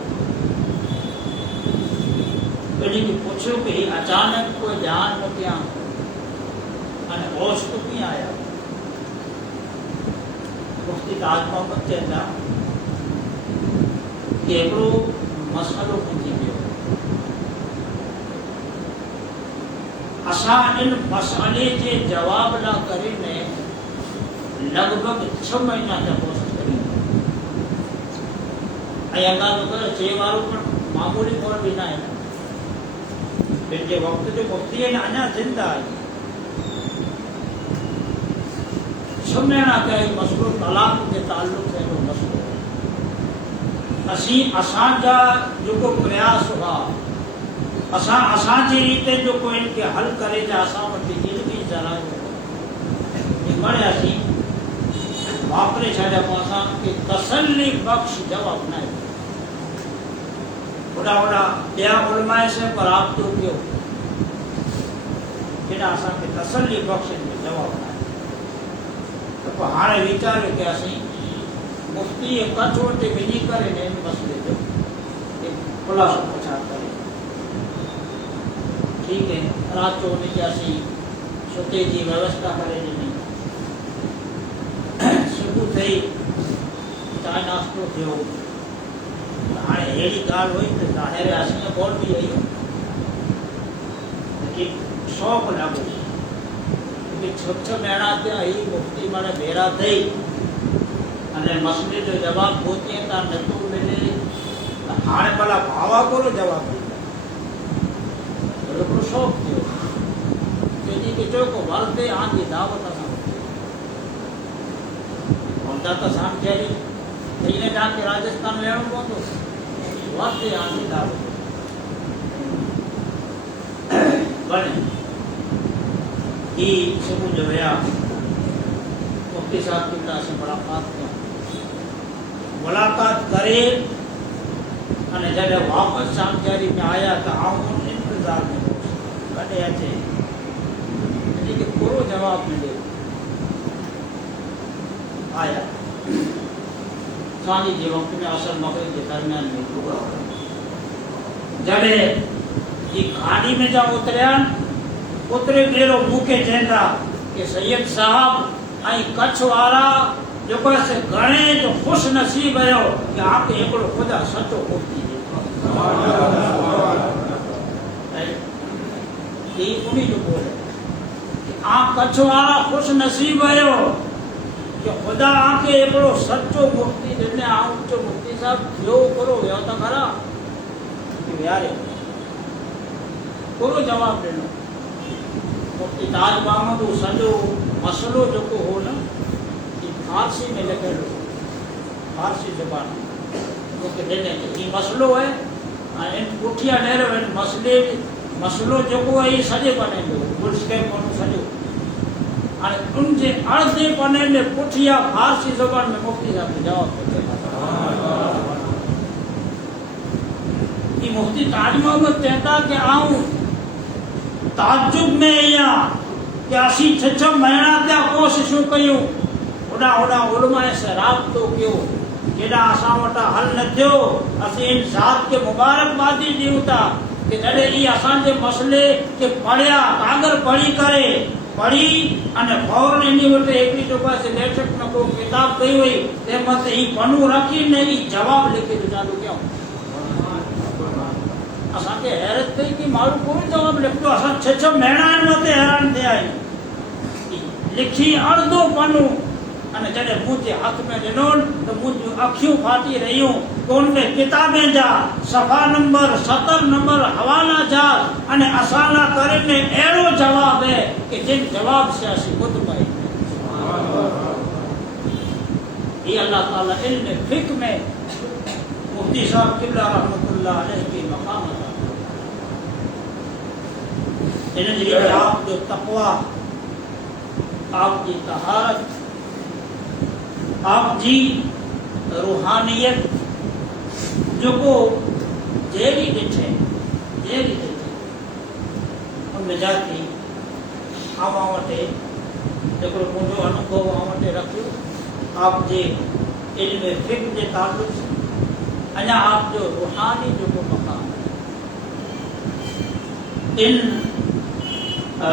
कॾहिं पुछियो कि अचानक कोई ध्यान न कयां अने होश तो कीअं आया। मुफ्ती ताज मोहम्मद चवंदा कि हिकिड़ो मसइलो पुछी वियो, असां इन मसइले जे जवाब लाइ करे में लगभग 6 महीना जा कोशिश करी ऐं अंदाज़ो करे चे वारो पण मामूली तौर बि न आहे न। पंहिंजे वक़्त जो मुफ्ती आहिनि, अञा ज़िंदा आहिनि। 6 महीना कयो मसइलो तलाक जे ताल्लुक़ सां जो मसइलो असांजा जेको प्रयास हुआ असांजी रीति जेको इनखे हल करे जा असां वटि इल्मी ज़राइयो मड़ियासीं वापरे छॾिया पोइ असांखे तसल्ली बख़्श जवाबु न आहे। वॾा वॾा ॿिया उलमाए सां राब्तो कयो जेॾा असांखे तसल्ली बख़्श जो जवाबु न आहे। त पोइ हाणे वीचारियो कि असीं मुफ्ती कच्छ ते वञी करे हिन मसइले जो ख़ुलासो पुछा करे ठीक है रात जो उनखे असीं सुते जी व्यवस्था करे ॾिनी। सुबुह थी चांहि नाश्तो थियो। हाणे अहिड़ी ॻाल्हि हुई त ज़ाहिर असीं कोन बि आहियूं लेकिन शौक़ु लॻो कि 6 महीना थिया ही मुफ्ती माना भेरा थई अने मसइले जो जवाबु पहुचे था नथो मिले त हाणे भला भावा कोन जवाबु ॾींदा। हिकिड़ो शौक़ु थियो कंहिंजी की चयो को वरते आंधी दावत सां हूंदा त सामखियारी हिन जाके राजस्थान वेहणो पवंदो वरते आंधी दावत भले ही सुबुह जो विया मुफ्ती साहब की तरह से मुलाकात करे अने जॾहिं वापसि सामखियारी में आया त आउं इंतज़ार में कॾहिं अचे इनखे पूरो जवाबु मिले आया। सांझ जे वक़्त में असर मग़रिब जे दरमियान में जॾहिं ही गाॾी में जा उतरिया उतरे भेरो मूंखे चवंदा कि सैयद साहब ऐं कच्छ वारा जेको से घणे जो ख़ुशि नसीब हुयो कि आपके हिकिड़ो ख़ुदा सचो मुफ्ती उन्हीं जो बोले आप कच्छ वारा खुश नसीब आयो कि खुदा आके हिकिड़ो सचो मुफ्ती ॾिने। आऊं चयो मुफ्ती साहब ॿियो करो वियो त खरा विहारे पूरो जवाबु ॾिनो। मुफ्ती ताज मोहम्मद सॼो मसइलो जेको हो न फारसी में लिखियल फारसी ज़बान मूंखे ॾिने ही मसइलो आहे ऐं पुठियां ॾेर मसइलो जेको आहे सॼे पने जो फुल स्टैप कोन सॼो हाणे उनजे अर्धे पने में पुठियां फारसी ज़बान में मुफ्ती साहब खे जवाबु ही मुफ्ती ताज मोहम्मद चवंदा कि आऊं ताजुब में आहियां कि असीं 6 महीना थिया कोशिशूं कयूं होॾा उलमाए सां राब्तो कयो जेॾा असां वटि हल न थियो असीं इन ज़ात खे मुबारकबादी ॾियूं था कि जॾहिं ई असांजे मसइले खे पढ़िया कागर पढ़ी करे पढ़ी अने फौरन इन वटि हिकिड़ी जेको आहे लेखक में को किताब कई हुई तंहिं मथे ही पन्नू रखी ने ही जवाब लिखी ॾिनो चालू कयूं असांखे हैरत पई कि माण्हू कोई जवाब लिखंदो असां 6 महीना हिन मथे हैरान थिया आहियूं लिखी अर्धो पन्नू अने जॾहिं मुंहिंजे हथ में ॾिनो त मुंहिंजूं अखियूं फाटी रहियूं कोन में किताबें जा सफ़ा नंबर 70 नंबर हवाला जा अने असां लाइ करे में अहिड़ो जवाब है कि जिन जवाब से असीं मुतमइन ये अल्लाह ताला इल्म फिक्र में मुफ्ती साहब किबला रहमतुल्लाह अलैह के मकाम इन जी आप जो तकवा आपकी तहारत आपकी रूहानियत जो को जेरी ॾिठे उन जाती आवां वटि हिकिड़ो मुंहिंजो अनुभव आं वटि रखियो आप जे इल्म फिक्र जे ताल्लुक से अञा आप जो रूहानी जो को मकाम इन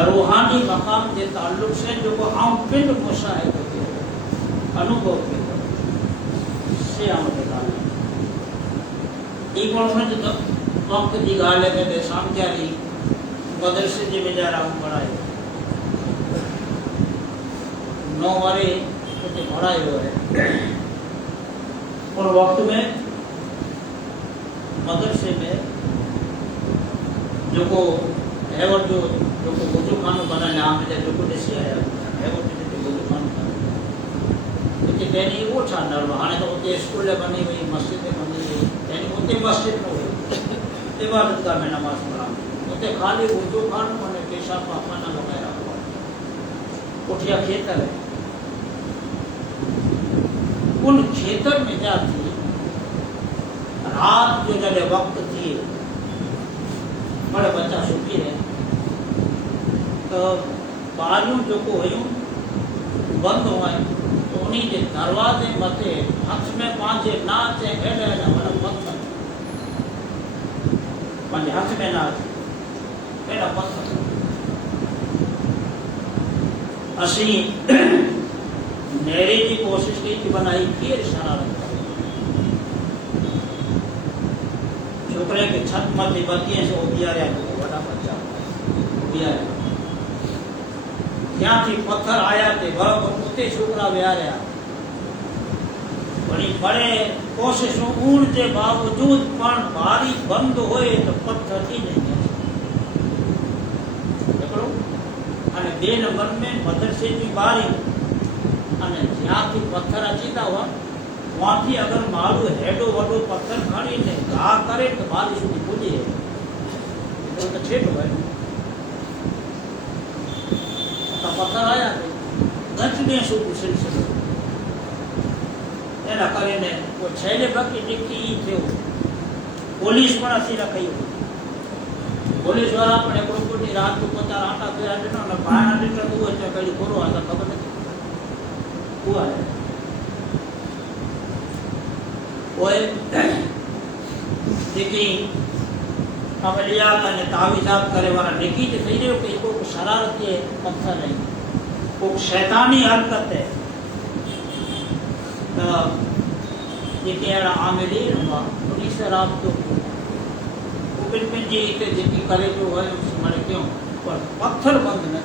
रूहानी मकाम के ताल्लुक से जो को आऊं पिंड मुशाहिदो कयो अनुभव कयो से आऊं ॿुधायां ई कोन हुनजे वक़्त जी ॻाल्हि में त सामझारी मदरसे जे वेझारा पढ़ायो 9 वारे उते पढ़ायो है उन वक़्त में मदरसे में जो को हैवर जो वजू खानो बनाने आमिले जो को ॾिसी आया हैवर जो वजू खानो उते पहिरीं उहो छा न हुयो हाणे त उते स्कूल बनी वई मस्जिद बनी वई यानी उते मस्जिद न हुयो इबादतगाह में नमाज़ पढ़ा उते ख़ाली वजू खानो अने पेशाब पाखाना वग़ैरह हुआ पुठियां खेतर है उन खेतर में जा थी रात जो जॾहिं वक़्त थिए बड़े बच्चा सुखी रहे तो ॿारियूं जेको हुयूं बंदि हुआ तो उन्हीं के दरवाजे मथे हथ में पंहिंजे नाच हेॾा हेॾा वॾा पत्थर पंहिंजे हथ में नाच हेॾा पत्थर असीं नेरे की कोशिश की कि बनाई केर शरारत करे छोकरे के छत मथे बत्तियां से उबियारिया तो वॾा बच्चा उबियारिया ત્યાં થી પથ્થર આયા તે બરાબર ઉતે છોકરા વ્યાર્યા વળી બળે કોશિશો ઊણ જે બાવજૂદ પણ બારી બંધ હોય તો પથ્થર થી નહીં દેખો અને 2 નંબર में मदरसे की बारी અને જ્યાંથી પથ્થર અચીતા હોય वहांથી अगर माण्हू हेॾो वॾो पत्थर खणीने घा करे त बारी સુધી પૂજી तो छेटो है पत्थर आया गंजने शुरू सिलसिलो एना करीने वो छेले बाकी डिक्की थियो पुलिस पण असी रखी पुलिस वाला पण एकड़ो कोटी रात को पता आटा फेरा देनो न बाना लीटर दो अच्छा कई कोरो आता खबर नहीं हुआ है ओए देखी अमलियात ने तावीज़ात करे वाला निकी जे थई रहियो कि को शरारती पत्थर है को शैतानी हरकत है तो जेके अहिड़ा आमिलीन हुआ उन्हीं से राब्तो वो बिन जी हिते जेकी करे जो है माने क्यों पर पत्थर बंद न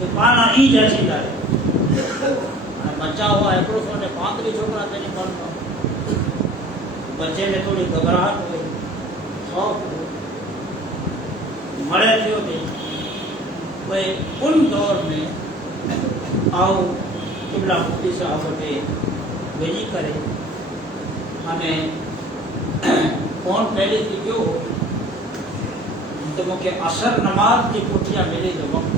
थे पाना ई जैसी लाए बच्चा हुआ हिकिड़ो सौ ने 35 छोकरा तेरी बंद बच्चे में थोड़ी घबराहट हुई मरे थियो थे वही उन दौर में आओ किबला मुफ्ती साहब वटे वेही करे हमें फोन पहले थी क्यों तो मुझे असर नमाज की पुठिया मिले जो वक्त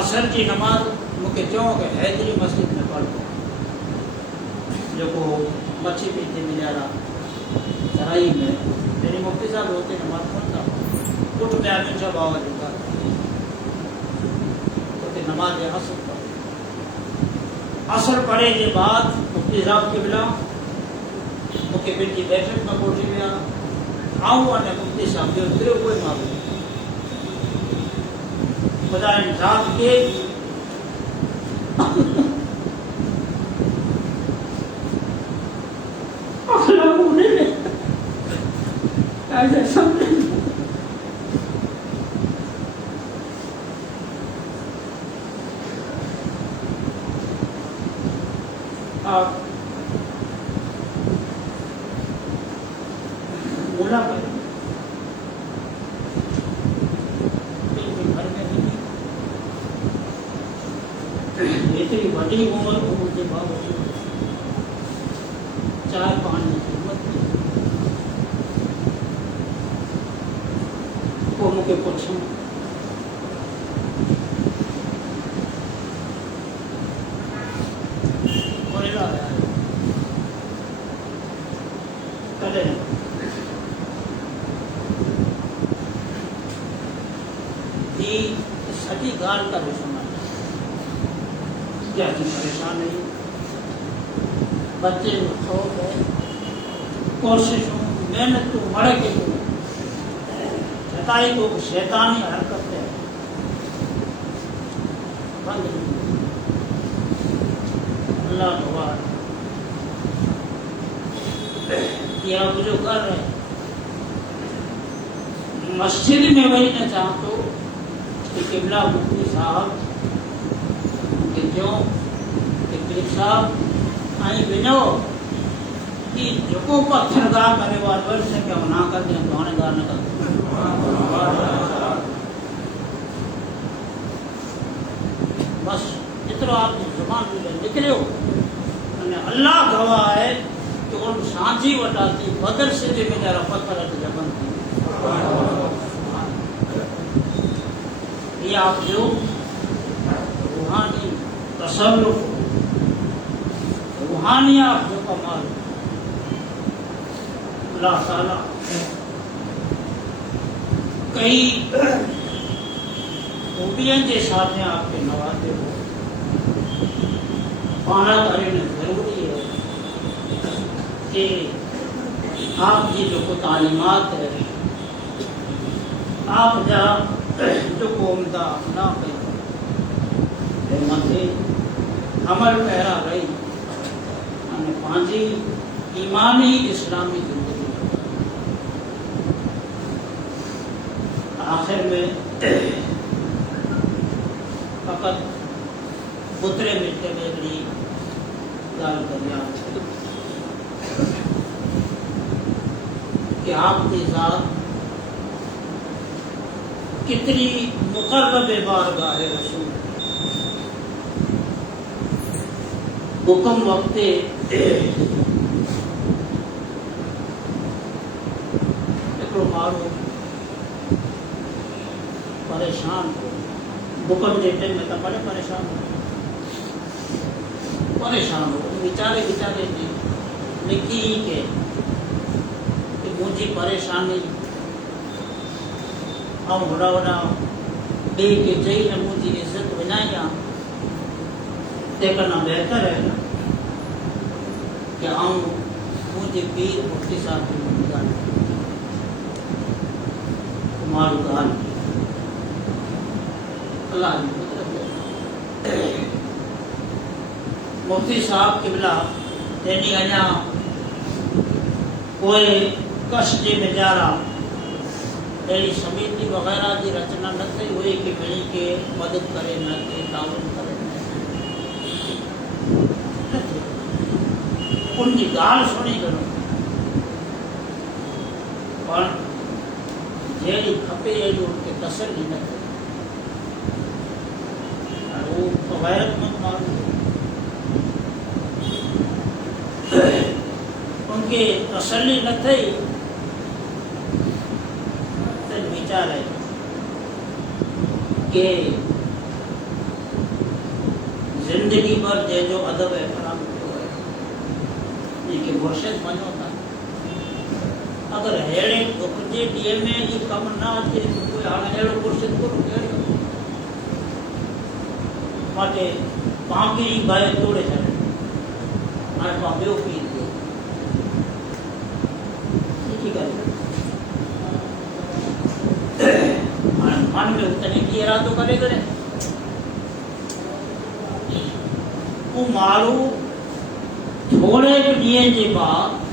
असर की नमाज मुझे चो कि हैदरी मस्जिद में पढ़ जो को मच्छी पीते मिलारा चढ़ाई में मेरी मुफ्ती साहब होते नमाज पढ़ता उठ में आदमी सब आवाज होता तो नमाज असर पर اثر پڑے کے بعد مفتی صاحب قبلہ مکہ بنتی بیٹھک میں پہنچ گیا آؤں نے مفتی صاحب جو تیرے کوئی معلوم خدا انصاف کے بولا اتنی بڑی عمر ہونے کے باوجود چائے پانی کی ہمت نہیں وہ مجھے پوچھوں سچی گال کا بھی سنا کیا پریشان نہیں بچے خوف ہے کوشش ہوں محنت تو مڑے کے چھتائی کو شیطانی حرکت ہے بند اللہ گواہ یہ آپ جو کر رہے ہیں مسجد میں وہی نہ چاہ تو کہ قبلہ مفتی صاحب کہ کیوں کہ کلک صاحب آئی بنو کہ جکو پتھر گاہ کرے وہ ادور سے کیا نہ کر دیں دوانے گاہ نہ کر دیں بس جتنا آپ کی زبان میں نکلے ہو اللہ گواہ ہے کہ ان سانچی وٹاتی بدر سے جو میرا پتھر ہے جبن تھی یہ آپ جو روحانی تصرف روحانی آپ جو کمال اللہ تعالی کئی خوبیاں کے ساتھ میں آپ کے نوازے ہو پانا کرنے ضروری ہے کہ آپ کی جو تعلیمات ہے آپ جہاں جو قومتا نہ متے عمل پہرا رہی پانچی ایمانی اسلامی زندگی آخر میں فقط پترے ملتے میری گال کریا کہ آپ کی ذات کتنی مقرب بارگاہ رسول حکم وقت مارو پریشان ہو حکم دیتے میں تو بڑے پریشان ہو بیچارے لکھی کہ مجھے پریشانی آؤں وڈا بے کے چاہیے نہ مجھے عزت بنایا تے کرنا بہتر ہے کہ آؤں مجھے پیر مفتی صاحب کی مدد کمال گال اللہ کی قدرت ہے مفتی صاحب قبلہ تینی اجا کوئی کشٹ میں جا رہا اہڑی سمیتی وغیرہ کی رچنا نہ تھی ہوئی کہ ملی کے مدد کرے نہ کہ تعاون کرے ان کی گال سنی کرو پر جیڑی کھپے جیڑی ان کے تسلی نہ تھی وہ غیرت مند معلوم ان کے تسلی نہ تھی विचार है कि जिंदगी भर जो अदब एहतराम है ये मुर्शिद बनो था अगर हेड़े दुख जे ॾींहं में ही कम ना अचे तो कोई हाणे अहिड़ो मुर्शिद कोन कहिड़ो माटे باقی بائے توڑے چلے ہمارے پاس بیو پیر دے کی کرے من میں اتنے کی ارادو کرے کرے وہ مارو تھوڑے ڈیئے جے بعد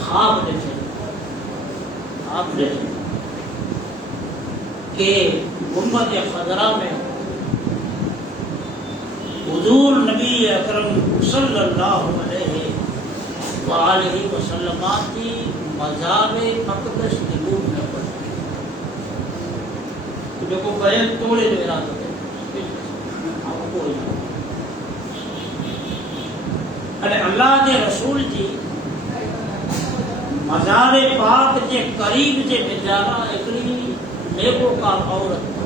خواب دیکھے کہ گنبد خضرا میں حضور نبی اکرم صلی اللہ علیہ وآلہ وسلم کی مزار اقدس دلوب میں پڑھے جو کو کہے توڑے جو ارادہ دے ارے اللہ دے رسول جی مزار پاک کے قریب سے بھیجانا ایکڑی نیکو کا عورت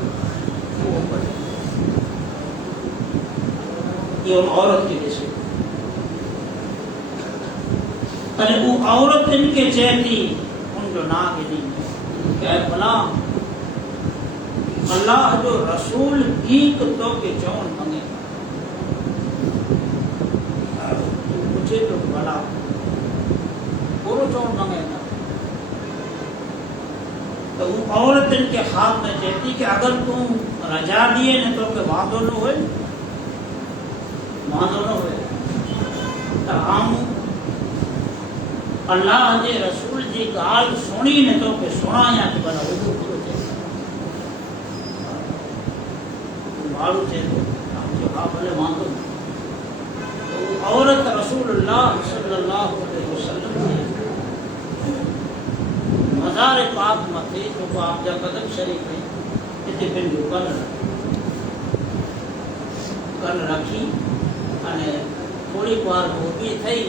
یہ ان عورت کے جیسے ارے وہ عورت ان کے چہتی ان جو نا کے دیں کہ اے بلا اللہ جو رسول گیت تو کے چون منگے مجھے تو بلا پورو چون منگے گا تو وہ عورت ان کے خواب میں چہتی کہ اگر تم رجا دیے نہ تو کہ وعدو نہ ہوئے تو ہم اللہ نے رسول جی گال سنی نے تو کہ سنا یا کہ بنا وہ پورو چاہیے مارو چاہیے ہم جو ہاں بھلے مانگو تو عورت رسول اللہ صلی اللہ علیہ وسلم نے مزار پاک متے جو کو آپ جا قدم شریف ہے اتنے پھر جو کل رکھی અને થોડીક વાર ઊભી થઈ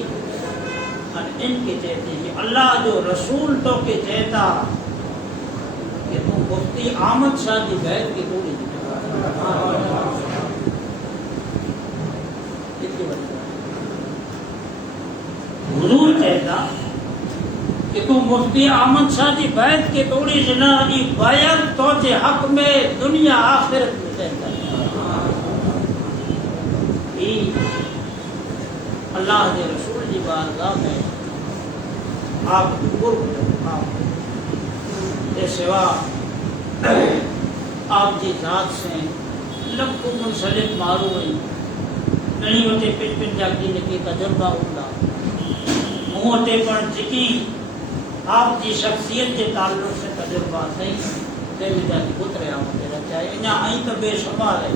અને એમ કે કહેતી કે અલ્લાહ જો રસૂલ તો કે કહેતા કે તું મુફતી આમદ શાહ જી બેઠ કે તોડી हुजूर कहता कि तू मुफ्ती आमद शाह जी बैठ के तोड़ी जना ई बैत तो जे हक में दुनिया आखिरत में कहता اللہ کے رسول کی بارگاہ میں آپ کے سوا آپ کی ذات سے لب کو منسلک مارو ہوئی نہیں ہوتے پن پن جاگی نکی تجربہ ہوتا ہوتے پر جکی آپ کی شخصیت کے تعلق سے تجربہ نہیں تے مجھا کی پترے آمدے رہتا ہے انہاں آئیں تو بے شمار ہے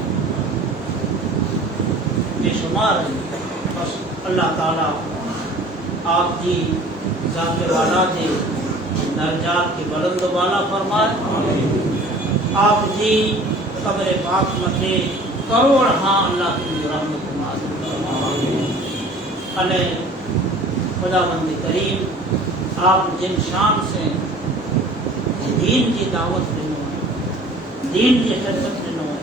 بے شمار ہے بس اللہ تعالیٰ آپ کی ذات والا دے درجات کی بلند والا فرمائے آپ کی قبر پاک متے کروڑ ہاں اللہ کی رحمت نازل فرمائے خداوند کریم آپ جن شان سے دین کی دعوت دنوں دین کی خدمت دنوں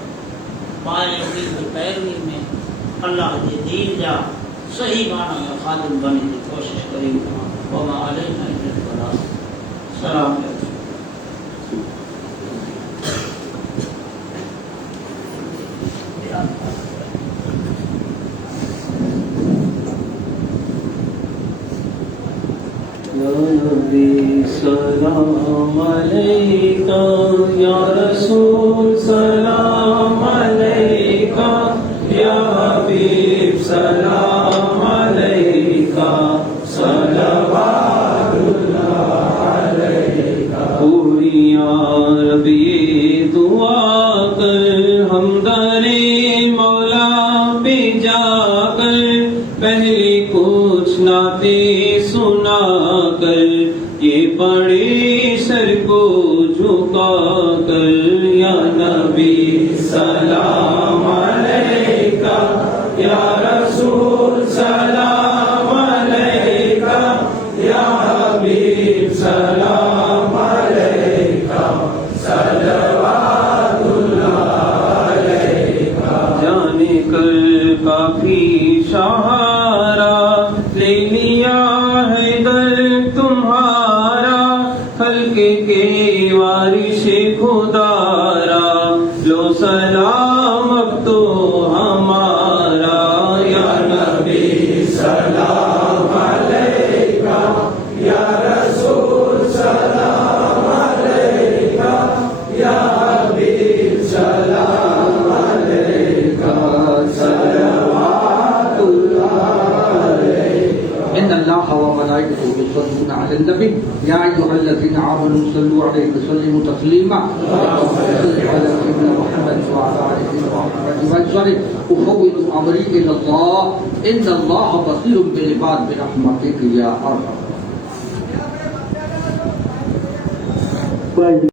بائیں امید کی پیروی میں اللہ کے دین جا صحیح معنی میں خادم بننے کی کوشش کریں وما علینا الا البلاغ سلام علیکم سلام علیکہ یا رسول سلام علیکہ یا حبیب سلام علیکہ صلوات اللہ علیکہ پوری عرب یہ دعا کر ہم در مولا پہ جا کر پہلے کچھ نعتیں سنا کر یہ بڑے سر کو جھکا کر یا نبی سلام علیکہ یا رسول سلام علیکہ یا حبیب سلام علیکہ صلوات اللہ علیکہ جانے کر کافی شہارا لے لیا ہے در تمہارا خلق کے وارث خدارا لو سلام إن الله وملائكته يصلون على النبي يا أيها الذين آمنوا صلوا عليه وسلموا تسليما اللهم صل على سيدنا محمد وعلى آل سيدنا محمد وسلم أفوض أمري إلى الله إن الله بصير بالعباد برحمتك يا أرحم